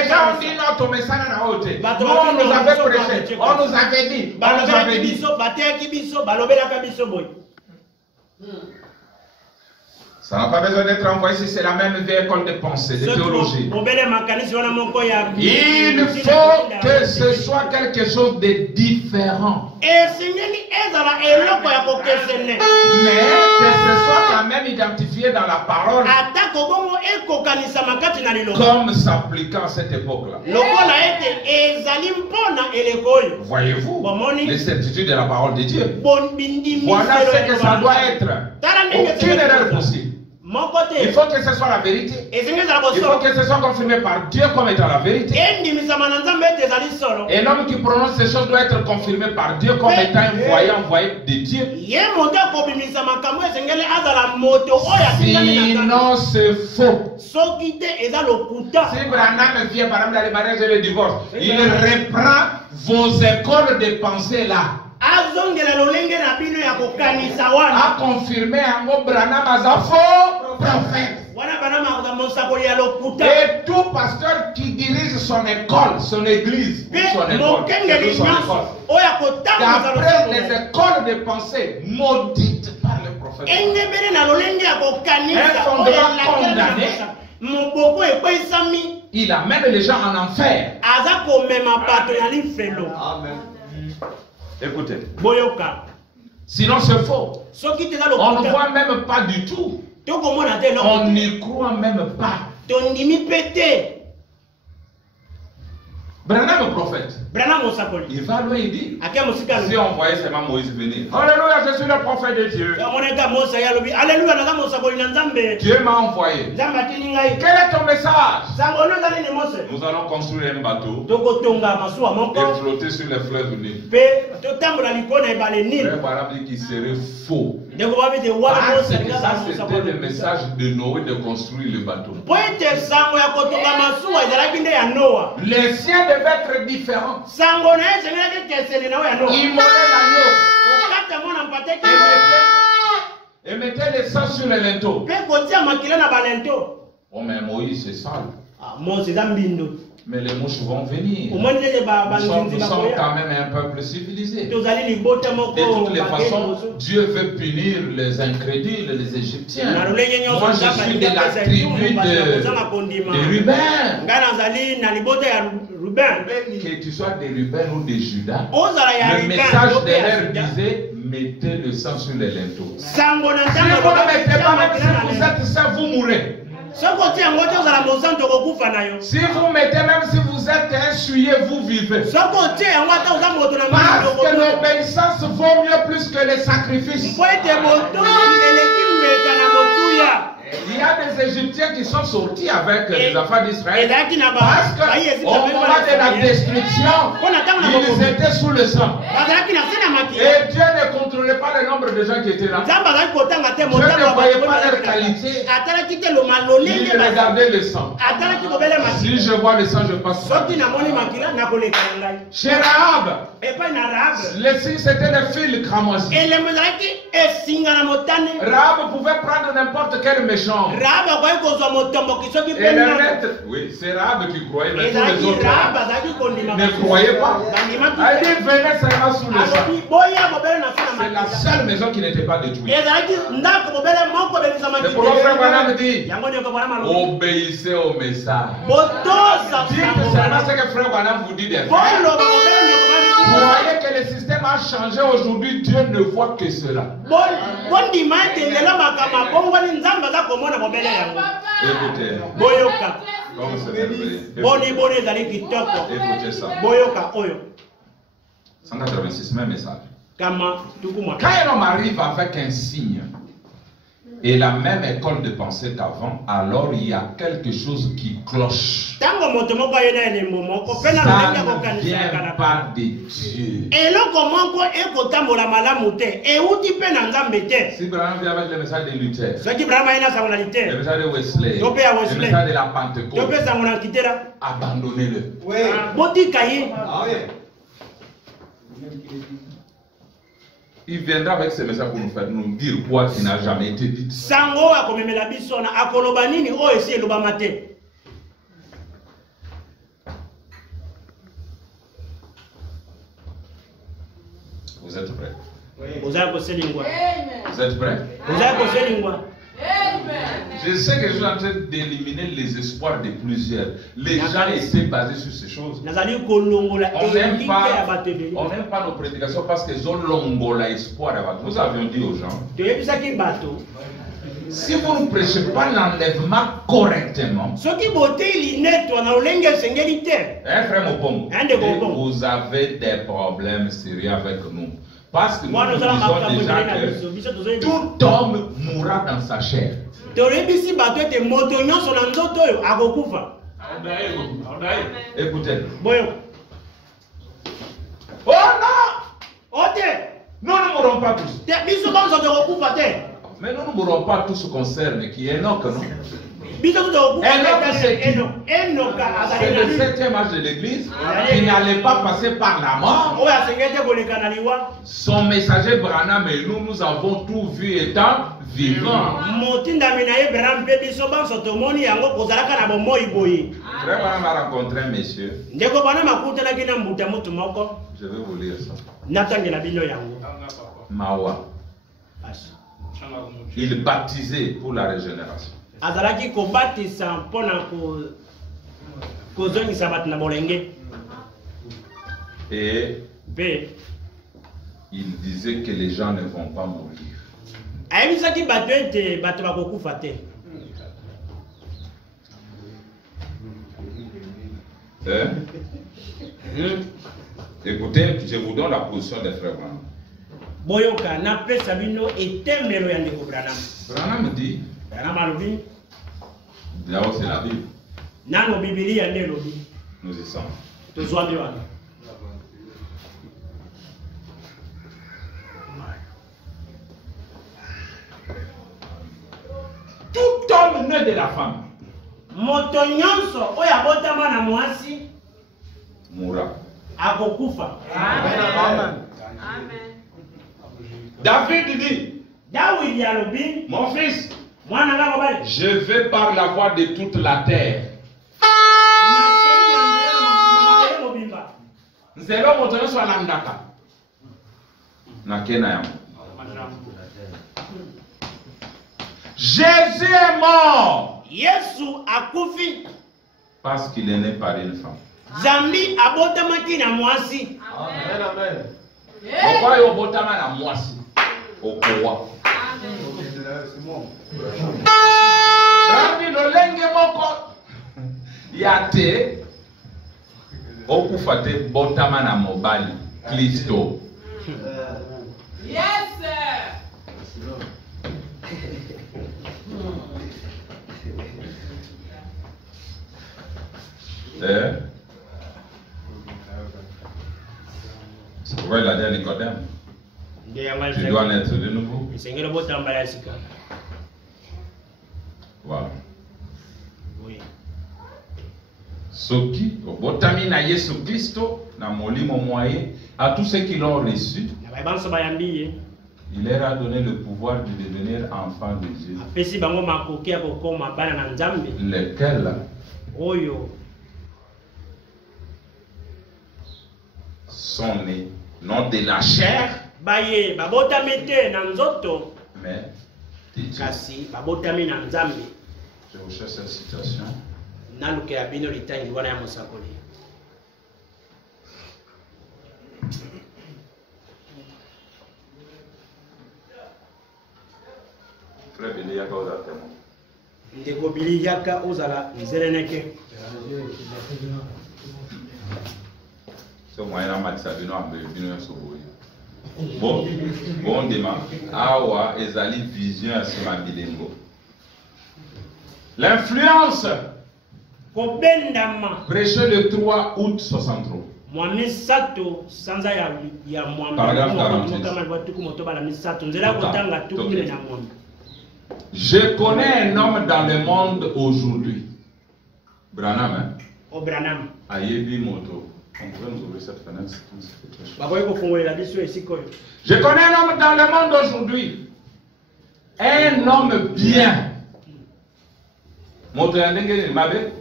gens ont dit non, ton message n'a pas été. Nous, on nous avait prêché, on nous avait dit, on nous avait dit. Ça n'a pas besoin d'être envoyé si c'est la même vieille école de pensée, de théologie. Il faut que ce soit quelque chose de différent. Mais que ce soit quand même identifié dans la parole comme s'appliquant à cette époque-là. Voyez-vous les certitudes de la parole de Dieu. Voilà ce que ça doit être. Aucune erreur possible. Il faut que ce soit la vérité. Il faut que ce soit confirmé par Dieu comme étant la vérité. Et l'homme qui prononce ces choses doit être confirmé par Dieu comme étant un voyant envoyé de Dieu. Sinon c'est faux. Si Branham vient par exemple dans les mariages et le divorce, il reprend vos écoles de pensée là. A confirmé un mot Branham as un faux prophète. Et tout pasteur qui dirige son école, son église, d'après les écoles de pensée maudites par le prophète, un fondement condamné, il amène les gens en enfer. Amen. Écoutez. Sinon c'est faux. On ne voit même pas du tout. On n'y croit même pas. Branham le prophète. Il va lui dire. Si on voyait seulement Moïse venir. Alléluia, je suis le prophète de Dieu. Dieu m'a envoyé. Quel est ton message? Nous allons construire un bateau et flotter sur les fleuves Nil. Frère Branham dit qu'il serait faux. Parce que ça c'était le message de Noé de construire le bateau. Les siens devaient être différents. Il mollait l'agneau et mettait le sang sur le linteau. Oh mais Moïse c'est sale. Mais les mouches vont venir. Nous sommes quand même un peuple civilisé. De toutes les façons, Dieu veut punir les incrédules, les Égyptiens. Moi je suis de la tribu de Ruben. Que tu sois de Ruben ou de Judas, le message de l'air disait mettez le sang sur les linteaux. Si vous ne mettez pas, même si vous êtes saint, vous mourrez. Si vous mettez, même si vous êtes essuyé, vous vivez. Parce que l'obéissance vaut mieux plus que les sacrifices. Il y a des Égyptiens qui sont sortis avec les enfants d'Israël parce qu'au moment de la destruction, ils étaient sous le sang. Et Dieu ne contrôlait pas le nombre de gens qui étaient là. Dieu ne voyait pas leur qualité. Il regardait le sang. Si je vois le sang, je passe. Chez Rahab, le signe c'était le fil cramoisi. Rahab pouvait prendre n'importe quel méchant. Et le maître, oui, c'est Rahab qui croyait, mais tous les autres ne croyaient pas. Elle venait seulement sous le sang. C'est la seule maison qui n'était pas détruite. C'est pourquoi frère Branham dit obéissez au message. Dites seulement ce que frère Branham vous dit de faire. Croyez que le système a changé aujourd'hui, Dieu ne voit que cela. Écoutez, comme c'est merveilleux. Écoutez ça. 186, même message. Quand un homme arrive avec un signe, et la même école de pensée qu'avant, alors il y a quelque chose qui cloche. Ça ne vient pas de Dieu. Si Branham vient avec le message de Luther, le message de Wesley, le message de la Pentecôte, abandonnez-le. Il viendra avec ce message pour nous dire quoi qui n'a jamais été dit. Vous êtes prêts? Vous êtes prêts? Je sais que je suis en train d'éliminer les espoirs de plusieurs. Les gens essaient basés sur ces choses. On n'aime pas nos prédications parce qu'ils ont l'ongola espoir. Nous avions dit aux gens, si vous ne prêchez pas l'enlèvement correctement, frère Mopong, vous avez des problèmes sérieux avec nous. Parce que nous disons déjà que tout homme mourra dans sa chair. Écoutez. Oh non! Nous ne mourrons pas tous. Mais nous ne mourrons pas tous concernés, qui est Enoch, non? C'est le 7e âge de l'église qui n'allait pas passer par la mort. Son messager Branham et nous avons tout vu étant vivants. Frère Branham a rencontré un monsieur. Je vais vous lire ça. Mawa. Il baptisait pour la régénération. Et il disait que les gens ne vont pas mourir. Hein? Écoutez, je vous donne la position des frères Branham. Branham dit, d'abord c'est la Bible. Nous y sommes. Tout homme né de la femme mourra. Amen. David dit, mon fils, je vais par la voie de toute la terre. Jésus est mort parce qu'il est né par une femme. Zambi abotamaki na mwasi. Amen, amen. Pourquoi il abotama na mwasi? Okowa. Zambi lolenge moko yate okufate botama na mobali Kristo. Yes, sir. C'est pourquoi il a dit à Nicodème, tu dois naître de nouveau. Voilà. Soki, Botami na Yesu Christo, na molimo moye, à tous ceux qui l'ont reçu, il leur a donné le pouvoir de devenir enfants de Dieu. Lesquels sont nés, non de la chair, mais de Dieu. Je recherche cette citation. Frère Biliyaka ozatemo. Ndeko Biliyaka ozala nzereneke. So moyen na matisa bino ambe bino soboyi. Bon, bon démarre. Awa ezali vision à ce bilingo. L'influence. Kobendama. Prêché le 3 août 63. Mwami sato sanza ya mwami. Paragraphe 48. Je connais un homme dans le monde aujourd'hui. Branham, hein? Oh, Branham. Ayebi moto. On pourrait nous ouvrir cette fenêtre. Je connais un homme dans le monde aujourd'hui. Un homme bien. Moto yandenge ni mabe.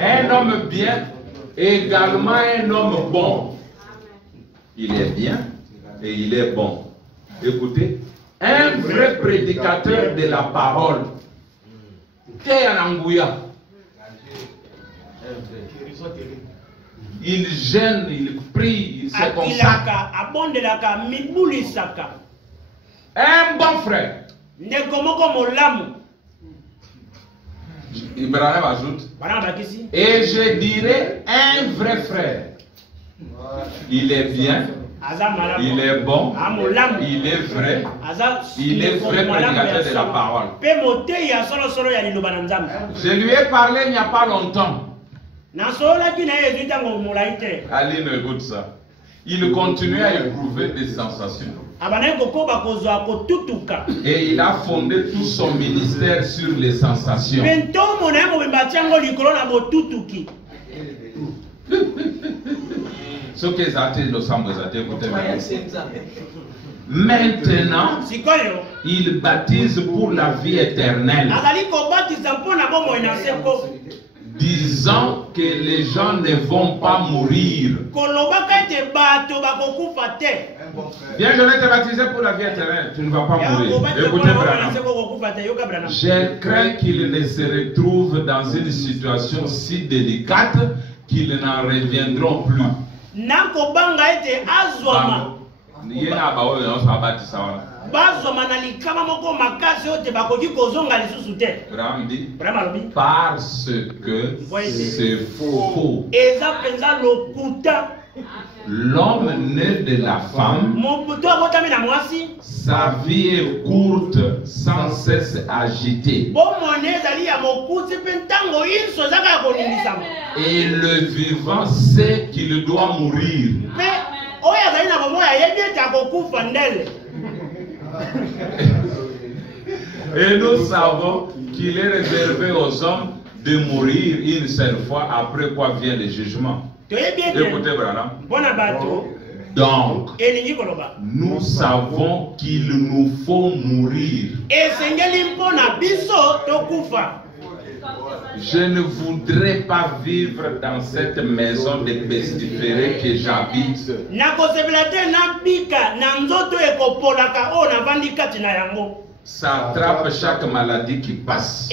Un homme bien. Également un homme bon. Il est bien et il est bon. Écoutez, un vrai prédicateur de la parole. Il gêne, il prie, il se consacre. Un bon frère. Ibrahim ajoute. Et je dirais un vrai frère. Il est bien. Il est bon. Il est vrai. Il est vrai prédicateur de la parole. Je lui ai parlé il n'y a pas longtemps. Aline écoute ça. Il continue à éprouver des sensations. Et il a fondé tout son ministère sur les sensations. Ce que maintenant, il baptise pour la vie éternelle, disant que les gens ne vont pas mourir. Bien, je vais te baptiser pour la vie éternelle. Tu ne vas pas mourir. Écoutez, Branham. Je crains qu'il ne se retrouve dans une situation si délicate qu'ils n'en reviendront plus. Parce que c'est faux. L'homme né de la femme, sa vie est courte, sans cesse agitée. Et le vivant sait qu'il doit mourir. Et nous savons qu'il est réservé aux hommes de mourir une seule fois, après quoi vient le jugement. Écoutez, Branham. Donc, nous savons qu'il nous faut mourir. Je ne voudrais pas vivre dans cette maison de pestiférés que j'habite. Ça attrape chaque maladie qui passe.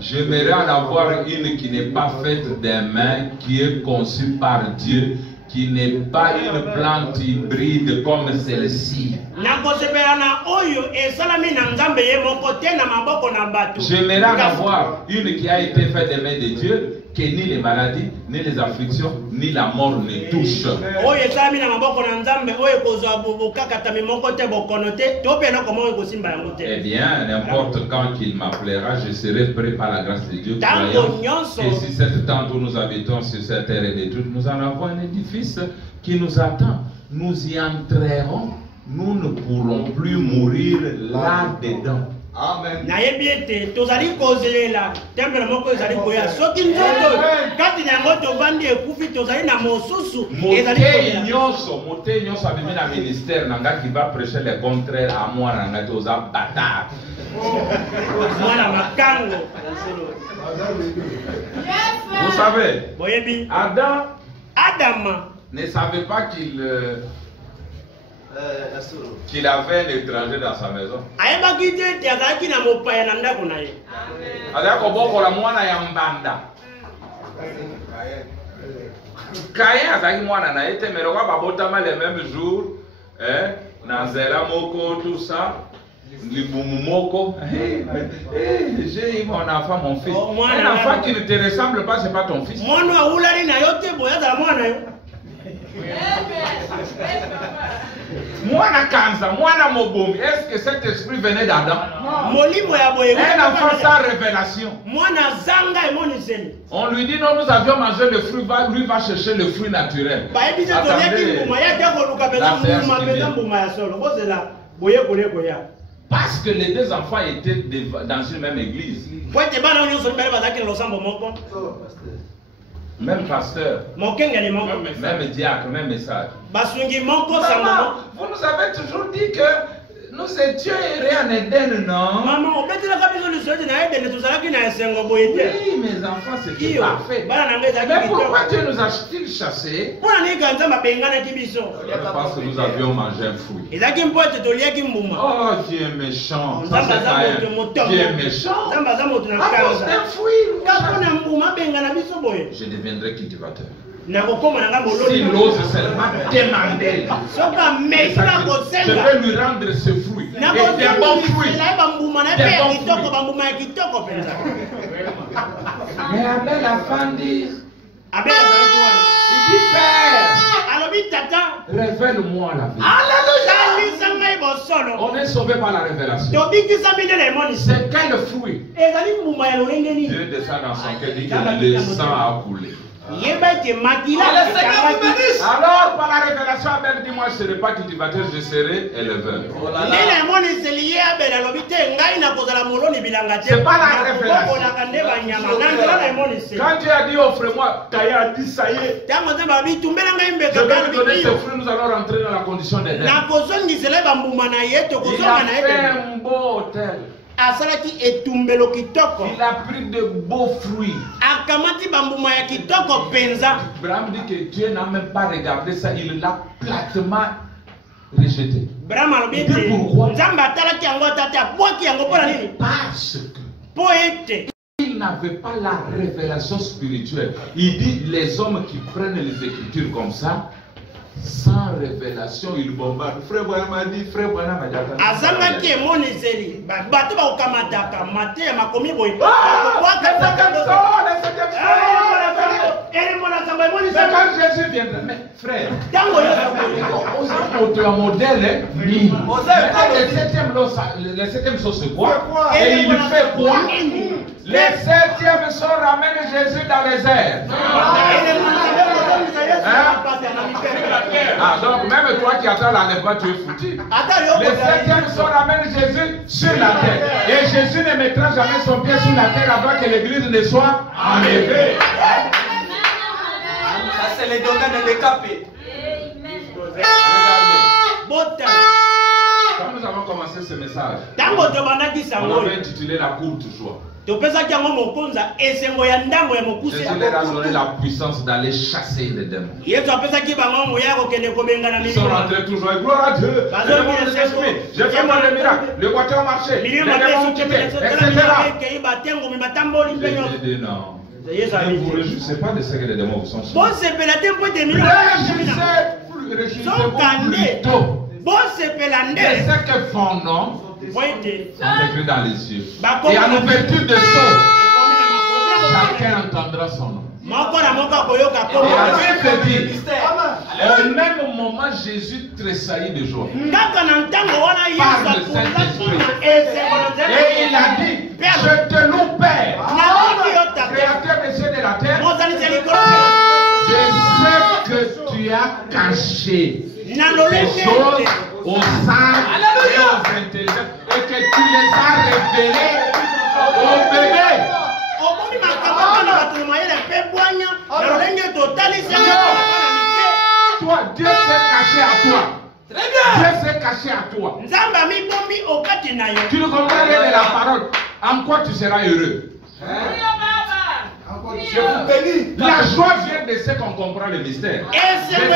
J'aimerais en avoir une qui n'est pas faite des mains, qui est conçue par Dieu, qui n'est pas une plante hybride comme celle-ci. J'aimerais en avoir une qui a été faite des mains de Dieu, que ni les maladies, ni les afflictions, ni la mort ne touchent. Eh bien, n'importe quand qu'il m'appellera, je serai prêt par la grâce de Dieu. Croyant que si cette tente où nous habitons sur cette terre est détruite, nous en avons un édifice qui nous attend. Nous y entrerons. Nous ne pourrons plus mourir là-dedans. Amen. Ministère qui va prêcher le contraire à moi, bâtard. Vous savez, Adam ne savait pas qu'il avait un étranger dans sa maison. Caïn azaki mwana na ete mais roi babotama le même jour, na nzela moko tout ça, libumu moko. J'ai eu mon enfant, mon fils. Un enfant qui ne te ressemble pas, c'est pas ton fils. Mwana Kanza, Mwana Mobomi, est-ce que cet esprit venait d'Adam? Molimo ya boye. Un enfant sans révélation. Mwana zanga emoniseli. On lui dit non, nous avions mangé le fruit, lui va chercher le fruit naturel. Attendez, parce que les deux enfants étaient dans une même église. Même pasteur, même diacre, même message. Maman, vous nous avez toujours dit que nous étions errés en Éden, non? Oui, mes enfants, c'est parfait. Mais pourquoi Dieu nous a-t-il chassés? Parce que nous avions mangé un fruit. Oh, Dieu est méchant. Ça, c'est pas un. Dieu est méchant. À cause d'un fruit. Je deviendrai cultivateur. S'il ose seulement demander, je vais lui rendre ce fruit. Et des bons fruits. Mais Abel a fandi. Il dit, Père, révèle-moi la vie. On est sauvé par la révélation. C'est quel fruit? Dieu descend dans son cœur, dit que le sang a coulé. Alors, par la révélation, Abel dit, moi je ne serai pas cultivateur, je serai éleveur. C'est pas la révélation. Quand Dieu a dit, offre-moi, Kaya a dit, ça y est. Je vais lui donner ce fruit, nous allons rentrer dans la condition d'Éden. Il a fait un beau hôtel. Il a pris de beaux fruits. Abraham dit que Dieu n'a même pas regardé ça, il l'a platement rejeté. Il dit pourquoi? Parce que il n'avait pas la révélation spirituelle. Il dit les hommes qui prennent les Écritures comme ça, sans révélation, il bombarde. Frère Branham a dit, frère Branham a dit. Quand Jésus viendra, mais frère, on un modèle, le septième saut c'est quoi? Et il fait quoi? Les septièmes sauts ramènent Jésus dans les airs. Ah, donc même toi qui attends l'enlèvement, tu es foutu. Les septièmes sauts ramènent Jésus sur la terre. Et Jésus ne mettra jamais son pied sur la terre avant que l'église ne soit enlevée. Ça, c'est les domaines décapés. Regardez. Quand nous avons commencé ce message, on avait intitulé la courte joie. Jésus leur a donné la puissance d'aller chasser les démons. Ils sont rentrés toujours. Gloire à Dieu. J'ai fait mon miracle. Le voiture marché. Les démons ont quitté, etc. Jésus dit non. Ne vous réjouissez pas de ce que les démons vous sont soumis. Réjouissez-vous plutôt de ce que font non. C'est écrit dans les cieux. Et à l'ouverture des sceaux, chacun entendra son nom. Et la Bible dit, au même moment, Jésus tressaillit de joie. Par le Saint-Esprit. Et il a dit, je te loue, Père, créateur des cieux et de la terre, de ce que tu as caché ces choses aux saints et aux intelligents, et que tu les as révélés aux bébés. Toi, Dieu s'est caché à toi. Dieu s'est caché à toi. Tu ne comprends rien de la parole. En quoi tu seras heureux? Je vous bénis. La joie vient de ce qu'on comprend le mystère. C'est ce que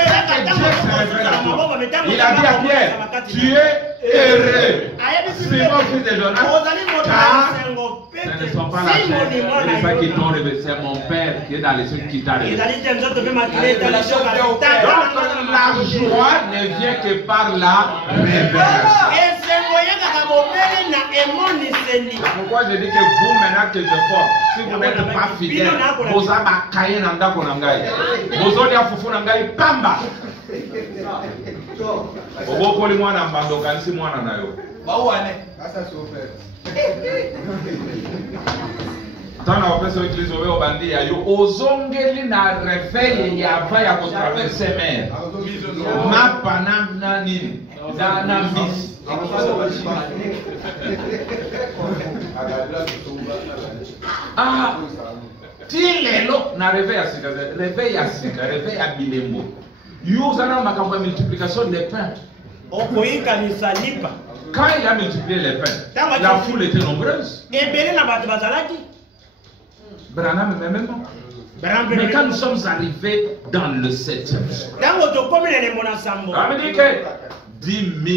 Dieu se révèle à toi. Il a dit à Pierre, tu es heureux. Simon, fils de Jonas, car ce ne sont pas la chair qui t'ont révélé, c'est mon Père qui est dans les cieux qui t'a révélé. Donc la joie ne vient que par la révélation. Pourquoi je dis que vous, maintenant que je forme, si vous n'êtes pas fidèle, vous avez caillé dans le Fufu Nangai, Pamba. Obokoli mwana mbando kanisi mwana na yo. Tana opesa église obe obandi ya yo ozongeli na réveil ya va ya ko traverser mer. Mapa na nini? Na mbisi. Ah, ti lelo na réveil ya sika, réveil ya bilembo. Yo zana makambo ya multiplication des pains. Okoyika ni salipa. Quand il a multiplié les pains, la foule était nombreuse. Ebele na bato bazalaki. Branham même. Mais quand nous sommes arrivés dans le 7e jour, Tango to komi na nembo na sambo. ça veut dire que 10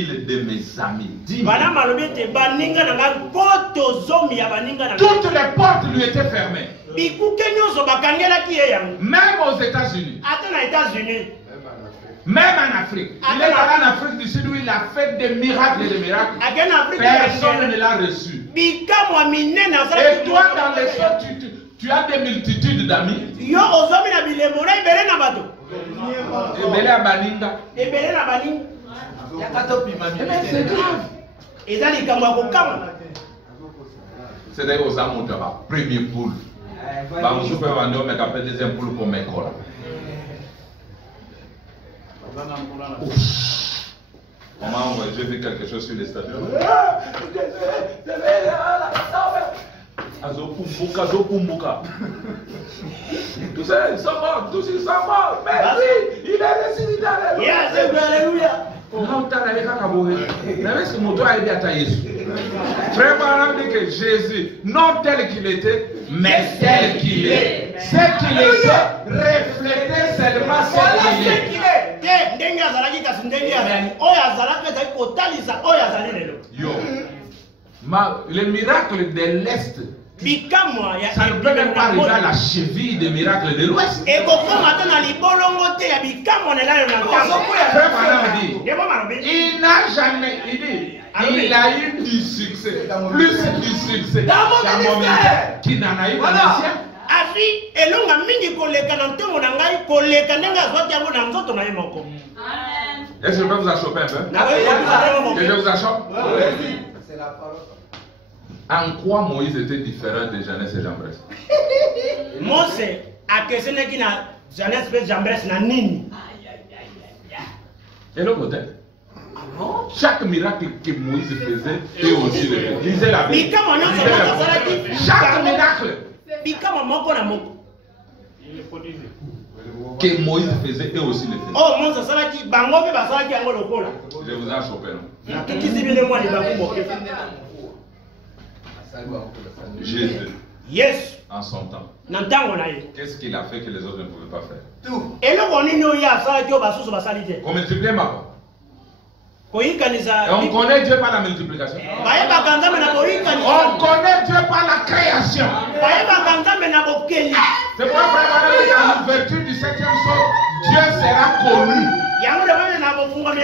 000 de mes amis, 10 000. Bana malobi te baninga na poto zomi ya baninga na. Toutes les portes lui étaient fermées. Bikuke nyonso bakangelaki ye yango. Même aux États-Unis. Ata na États-Unis. Même en Afrique. Il est allé en Afrique du Sud où il a fait des miracles et des miracles. Personne ne l'a reçu. Et toi, dans les choses, tu as des multitudes d'amis. Et c'est grave. C'est d'ailleurs aux amours de la première poule. Je peux vendre, mais qu'après deuxième poule pour mes collègues. Maman, j'ai vu quelque chose sur les statues. Azopumbuka. Tous ils sont morts, tous ils sont morts. Mais oui, il est ressuscité. Alléluia. Frère Branham dit que Jésus, non tel qu'il était, mais tel qu'il est. Ce qu'il était reflétait seulement ce qu'il est. Yo, le miracle de l'Est, ça ne peut même pas arriver à la cheville des miracles de l'Ouest. Frère Branham dit, il n'a jamais, il a eu du succès, plus du succès dans mon ministère qu'il n'en a eu dans le sien. Est-ce que je peux vous achoper un peu? Je vous achoppe? C'est la parole. En quoi Moïse était différent de Jeannès et Jambres? Mose a questionné qui na Jeannès et Jambres na nini? Et l'autre côté? Chaque miracle que Moïse faisait, et aussi le fait. Lisez la Bible. Chaque miracle que Moïse faisait, et aussi le fait. Oh, Mose salaki bango pe basalaki yango lokola. Je vous ai chopé, non? Jésus, yes, en son temps, qu'est-ce qu'il a fait que les autres ne pouvaient pas faire? Tout. Et le Qu'on multiplie ma part. Et on connaît Dieu par la multiplication. On connaît Dieu par la création. C'est pourquoi à l'ouverture du 7e jour, Dieu sera connu. Il sera connu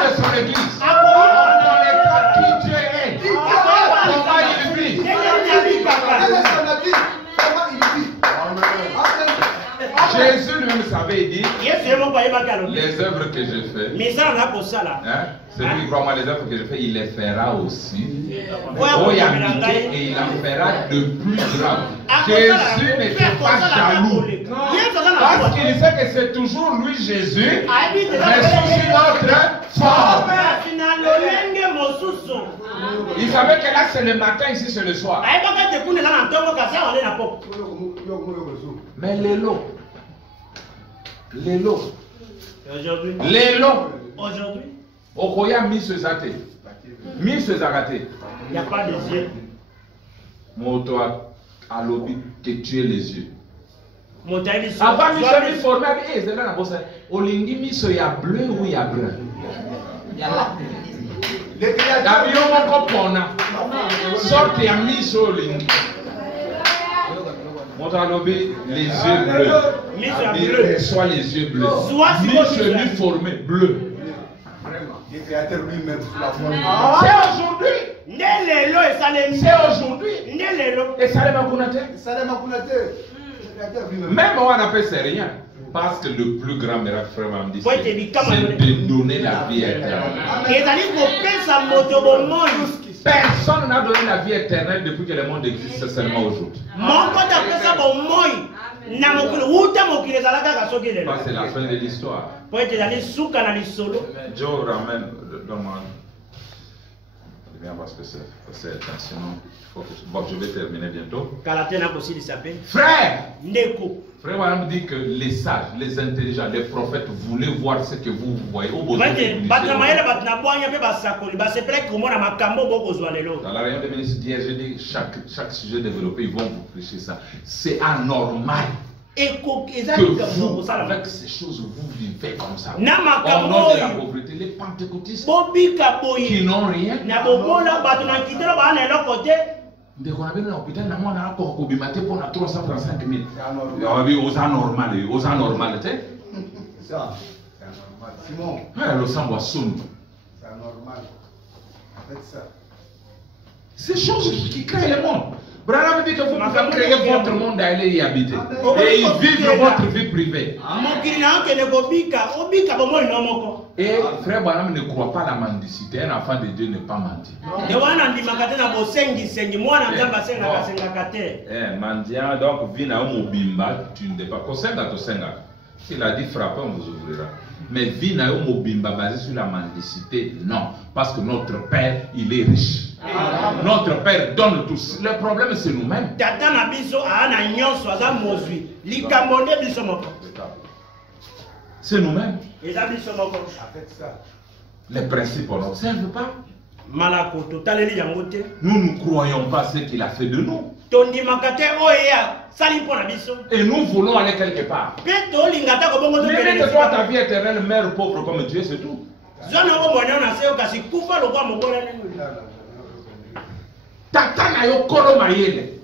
de son église. On connaîtra qui Dieu est. Comment il vit. Jésus lui-même savait, il dit, les œuvres que je fais, celui qui croit moi, les œuvres que je fais, il les fera aussi. Et il en fera de plus grandes. Jésus n'était pas jaloux. Parce qu'il sait que c'est toujours lui, Jésus, mais sous une autre forme. Il savait que là c'est le matin, ici c'est le soir. Mais les lots. Aujourd'hui, Okoya Miss Zate. Miss Zagate. Il n'y a pas de yeux. Moto à l'obit que tu es les yeux. Avant, Miss formé avec eux, la bosse. Olingi Miss ya bleu ou ya brun. D'avion mon copona. Sorte ya Miss Olingi. Moto à l'obit les yeux bleus. Soit les yeux bleus. Miss lui formé bleu. Le créateur lui-même sous la forme. C'est aujourd'hui. C'est aujourd'hui. Et Salema Kounate. Salema Kounate. Même on appelle c'est rien. Parce que le plus grand miracle, frère, m'a dit, Ouais, c'est t'es dit, comment de donner la vie éternelle. ezali kopesa moto bomoi Personne n'a donné la vie éternelle depuis que le monde existe, seulement aujourd'hui. moko tapesa bomoi na mokili wuta mokili ezalaka kaka soki lelo C'est la fin de l'histoire. po ete ezali suka na lisolo. Joe ramène, demande. Bien parce que c'est sinon, bon, je vais terminer bientôt. kala te na kosilisa mpe Frère, ndeko frère William dit que les sages, les intelligents, les prophètes voulaient voir ce que vous voyez. Au besoin ete bato na mayele bato na bwanya mpe basakoli basepelaki komona makambo bokozwa lelo. dans la réunion des ministres d'hier, j'ai dit chaque sujet développé, ils vont vous prêcher ça. C'est anormal eza que likambo vous, kosala avec ces choses, vous vivez comme ça. na Au makambo nom de la oyo pauvreté, les pentecôtistes bobika qui boye n'ont rien. na bobola bato na kitelo baa na eloko te. ndeko na bino na hôpital na mwana akoko kobima te mpona 335 000. C'est anormal. Oza normal te. Ça, c'est anormal. Simon, losambo asoni. c'est anormal. Faites ça. Ces choses qui créent le monde. Branham dit que vous pouvez créer votre monde et aller y habiter. Et y vivre votre vie privée. mokili na okende kobika obika bomoi no moko Et frère Branham ne croit pas à la mendicité. Un enfant de Dieu n'est pas menti. nde wana ndimaka te na bosengisengi mwana nzambe asengaka te. Mendiant, donc, vina mobimba, tu ne pas. Kosenga to senga. S'il a dit frapper, on vous ouvrira. Mais vina mobimba basé sur la mendicité, non. Parce que notre Père, il est riche. Notre Père donne tous. Le problème, c'est nous-mêmes. Tata na biso ana nyonso aza mozwi likambo nde biso moko C'est nous-mêmes. eza biso moko. Faites ça. Les principes, on n'observe pas. malako totaleli yango te. Nous ne croyons pas ce qu'il a fait de nous. tondimaka te oyo ya sali mpo na biso Et nous voulons aller quelque part. mpe tolinga ta kobongo Limite toi ta vie éternelle, mère pauvre comme Dieu, c'est tout. zwa na bomona na seyo kasi kufa lokwa mokola nini Tata na yo kolo mayele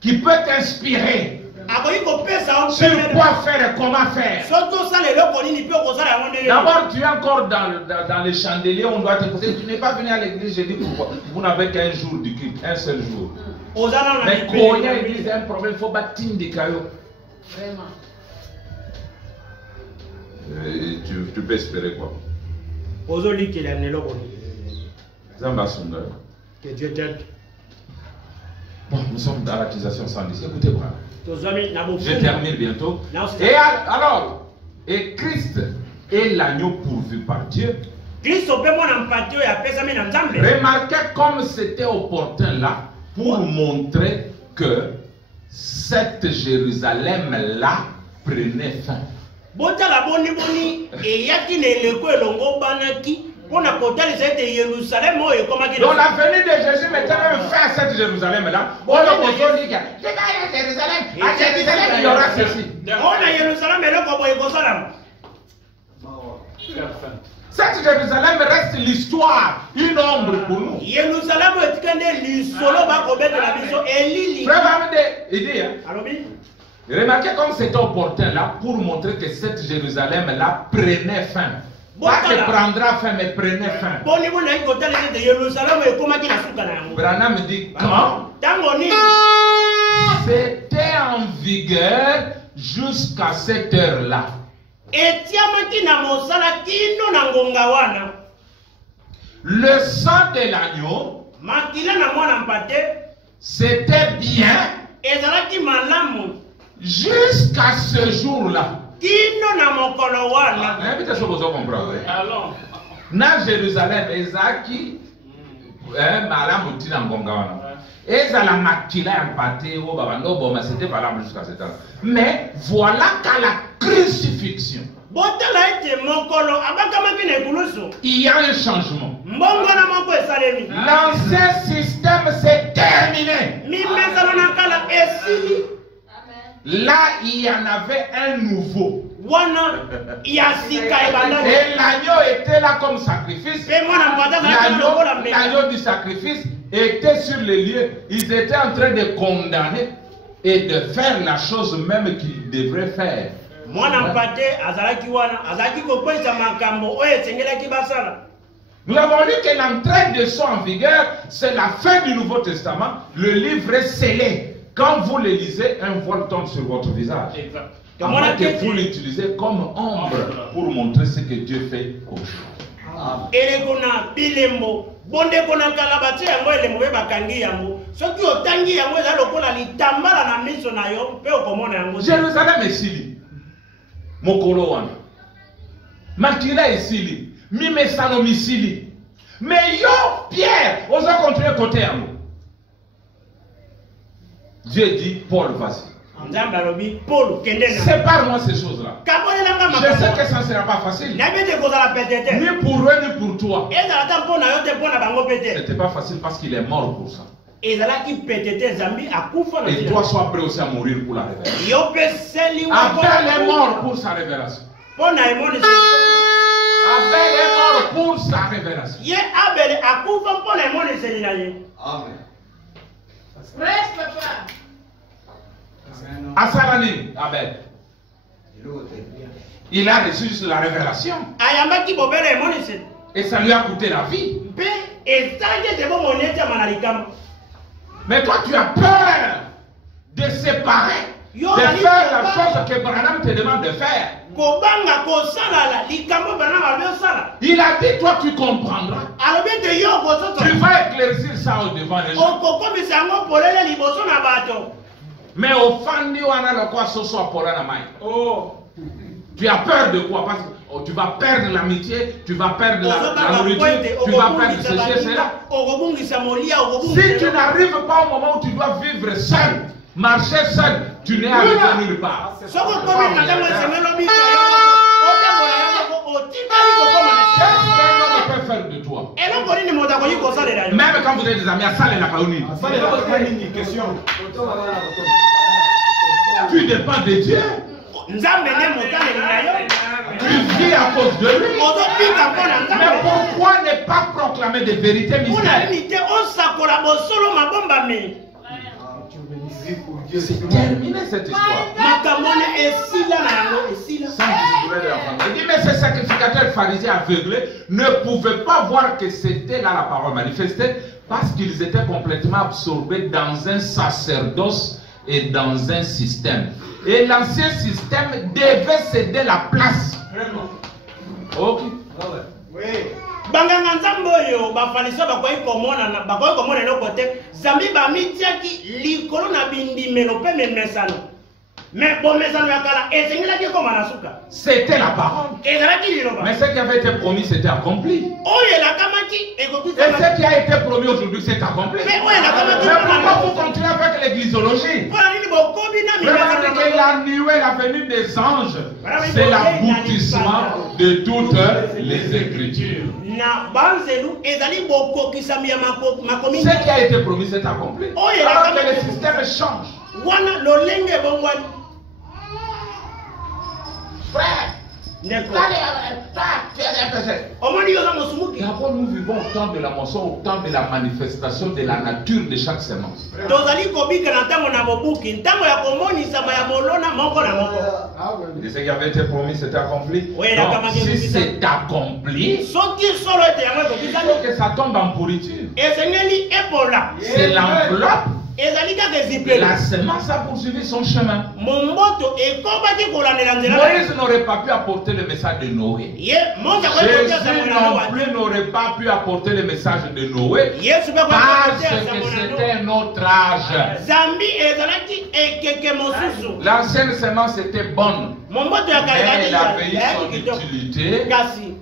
qui peut t'inspirer akoki kopesa sur quoi faire et comment faire. soki osala eloko nini mpe okosala yango ndenge D'abord, tu es encore dans les chandeliers, on doit te poser. Tu n'es pas venu à l'église, j'ai dit pourquoi. Vous n'avez qu'un jour du culte, un seul jour. oza na Mais quand il y a l'église, un problème, il faut battre des cailloux. Vraiment. Tu peux espérer quoi? ozolikela na eloko nini Zamba Sundar. que Dieu t'aide. Bon, nous sommes dans l'accusation sans disque. Écoutez-moi. tozwami na Je bofumu termine bientôt. Non, c'est Et ça. alors, et Christ est l'agneau pourvu par Dieu. kristo mpe mwana mpati oyo apesami na nzambe. Remarquez comme c'était opportun là pour montrer que cette Jérusalem-là prenait fin. botala boni eyaki na eleko elongo banaki mpona kotalisa ete yerusalemu oyo ekomaki Donc la venue de Jésus mettait même fin à cette Jérusalem-là. On le dit que je vais à Jérusalem. À Jérusalem, il y aura ceci. ona yerusalemu eloko boye ekosalama. Cette Jérusalem reste l'histoire, une ombre pour nous. yerusalemu etika nde lisolo bakobetela biso elili. Frère Mamede, il dit, hein, alobi remarquez comme c'était opportun là pour montrer que cette Jérusalem-là prenait fin. Pas que prendra fin, mais prenait fin. boni bonaki kotalisa ete yerusalemu ekomaki na suka na yango. Branham dit quand ntango nini c'était en vigueur jusqu'à cette heure-là. etiamaki na mosala kino na ngonga wana. Le sang de l'agneau, makila na mwana mpate c'était bien ezalaki malamu jusqu'à ce jour-là. kino na mokolo wana. Invite ce que vous comprendre. Alors, Na Jérusalem, ezaki malamu tina ngonga wana. Ezala makila ya mpate o babando boma, c'était valable jusqu'à cette heure. Mais voilà qu'à la crucifixion, botala ete mokolo abakamaki na ekulusu il y a un changement. mbongwana moko esalemi. L'ancien système s'est terminé. mimesano na kala esili Là, il y en avait un nouveau. wana ya sika ebandaki. Et l'agneau était là comme sacrifice. mpe mwana mpate azalaki lokola mbeka. L'agneau du sacrifice était sur les lieux. Ils étaient en train de condamner et de faire la chose même qu'ils devraient faire. mwana mpate azalaki wana azalaki kokwesa makambo oyo esengelaki basala. Nous avons lu que l'entrée de son en vigueur, c'est la fin du Nouveau Testament. Le livre est scellé. Quand vous le lisez, un voile tombe sur votre visage. Avant que vous l'utilisez comme ombre pour montrer ce que Dieu fait aux gens. Elekona bilembo bonde kona kalabati yango elembo be bakangi yango soki otangi yango eza lokola litambala na miso na yo pe okomona yango Jérusalem esili mokolo wana makila esili mimesano misili mais yo Pierre oza continuer côté yango. Dieu dit Paul vas-y. Sépare-moi ces choses-là. Je sais que ça ne sera pas facile. Ni pour eux, ni pour toi. Ce n'était pas facile parce qu'il est mort pour ça. Et toi, sois prêt aussi à mourir pour la révélation. Abel est mort pour sa révélation. Abel est mort pour sa révélation. Amen. Reste, papa. Asalani, Abel. Il a reçu juste la révélation. Et ça lui a coûté la vie. Mais toi, tu as peur de séparer, de faire la chose que Branham te demande de faire. Il a dit, toi, tu comprendras. Tu vas éclaircir ça au devant des gens. Mais au fond, tu as peur de quoi? Parce que tu vas perdre l'amitié, tu vas perdre la nourriture, tu vas perdre ceci et cela. Si tu n'arrives pas au moment où tu dois vivre seul, marcher seul, tu n'es arrivé nulle part. Qu'est-ce qu'un homme peut faire de toi? Même quand vous êtes des amis, à ça, la paouni. Tu dépends de Dieu. Tu vis à cause de lui. Mais pourquoi ne pas proclamer des vérités mystères? C'est terminé cette histoire. Il dit, mais ces sacrificateurs pharisiens aveuglés ne pouvaient pas voir que c'était là la parole manifestée parce qu'ils étaient complètement absorbés dans un sacerdoce et dans un système. Et l'ancien système devait céder la place. Ok. Oui. Banganga nzambo yo bafalisa bakoyi komona no côté zambi ba mitiaki likolo na bindimelo pe memesano. Mais bon mesano yakala ezengela ki koma na suka. C'était la parole. Mais ce qui avait été promis c'était accompli. Et ce qui a été promis aujourd'hui c'est accompli. Mais pourquoi vous continuez avec l'églisiologie? Regardez que la nuée, la venue des anges, c'est l'aboutissement de toutes les écritures. Ce qui a été promis c'est accompli. Alors que le système change. Frère, d'abord nous vivons au temps de la moisson, au temps de la manifestation de la nature de chaque semence. Et ce qui avait été promis, c'était accompli. Donc, si c'est accompli, il faut que ça tombe en pourriture. C'est l'enveloppe. La semence a poursuivi son chemin. Moïse n'aurait pas pu apporter le message de Noé. Jésus non plus n'aurait pas pu apporter le message de Noé parce que c'était un autre âge. L'ancienne semence était bonne, mais elle avait eu son utilité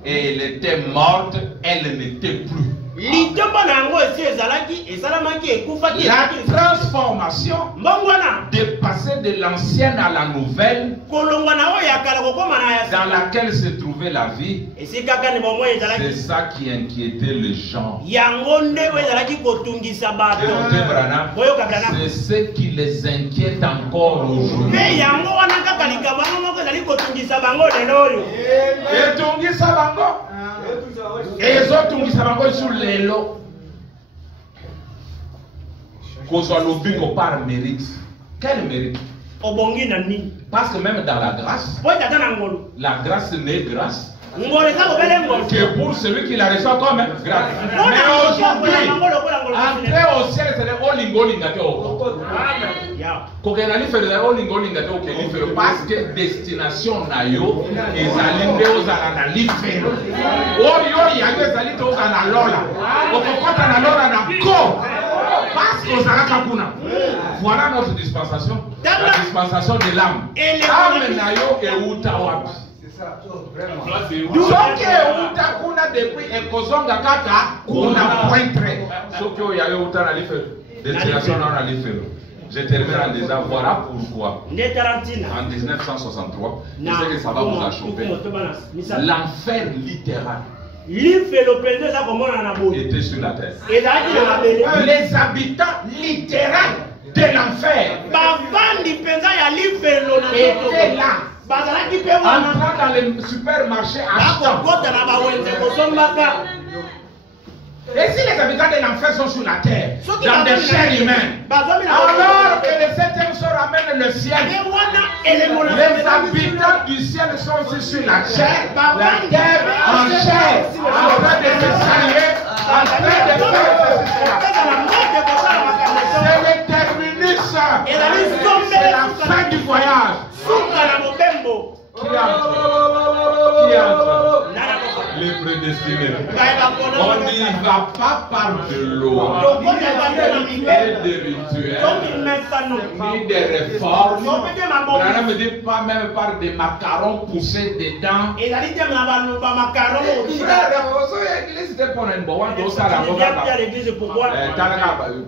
et elle était morte, elle n'était plus. La transformation de passer de l'ancienne à la nouvelle dans laquelle se trouvait la vie, c'est ça qui inquiétait les gens. C'est ce qui les inquiète encore aujourd'hui. Et les autres qui sont les lots. Qu'on soit lobby qu'on parle mérite. Quel mérite? Parce que même dans la grâce n'est grâce que pour celui qui la reçoit comme grâce. Mais aujourd'hui, entrer au ciel, c'est le Olingo Lingate. Ya. kokena lifelo olinga te okeli lifelo parce que destination na yo ezali nde ozala na lifelo oyo yango ezali te ozala na lola okokota na lola na ko parce que ozalaka kuna. Voilà notre dispensation, la dispensation de l'âme. Âme na yo euta wapi. Soki euta kuna depuis ekozonga kaka kuna pointre soki oyo yayo euta na lifelo destination na lifelo. Je termine en disant voilà pourquoi en 1963 je sais que ça va vous achoper l'enfer littéral était sur la terre. Les habitants littéraux de l'enfer étaient là entrant dans les supermarchés achetant. Et si les habitants de l'enfer sont sur la terre, dans des chairs humaines, alors que le septième sort ramène le ciel, les habitants du ciel sont aussi sur la terre en chair, en train de se saluer, en train de faire c'est le terminus, c'est la fin du voyage. Qui entre? Les prédestinés. On n'y va pas par de l'eau, ni des rituels, ni des réformes. On ne dit pas même par des macarons poussés dedans.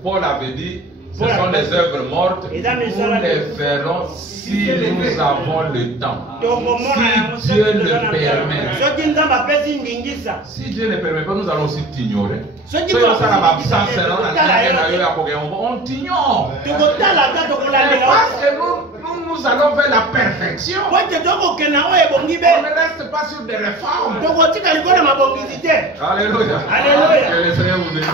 Paul avait dit, ce sont des œuvres mortes, nous les ferons si nous avons le temps. Si Dieu le permet. Si Dieu ne permet pas, nous allons aussi t'ignorer. On t'ignore. Parce que nous allons vers la perfection. On ne reste pas sur des réformes. Alléluia. Alléluia. Que le Seigneur vous bénisse.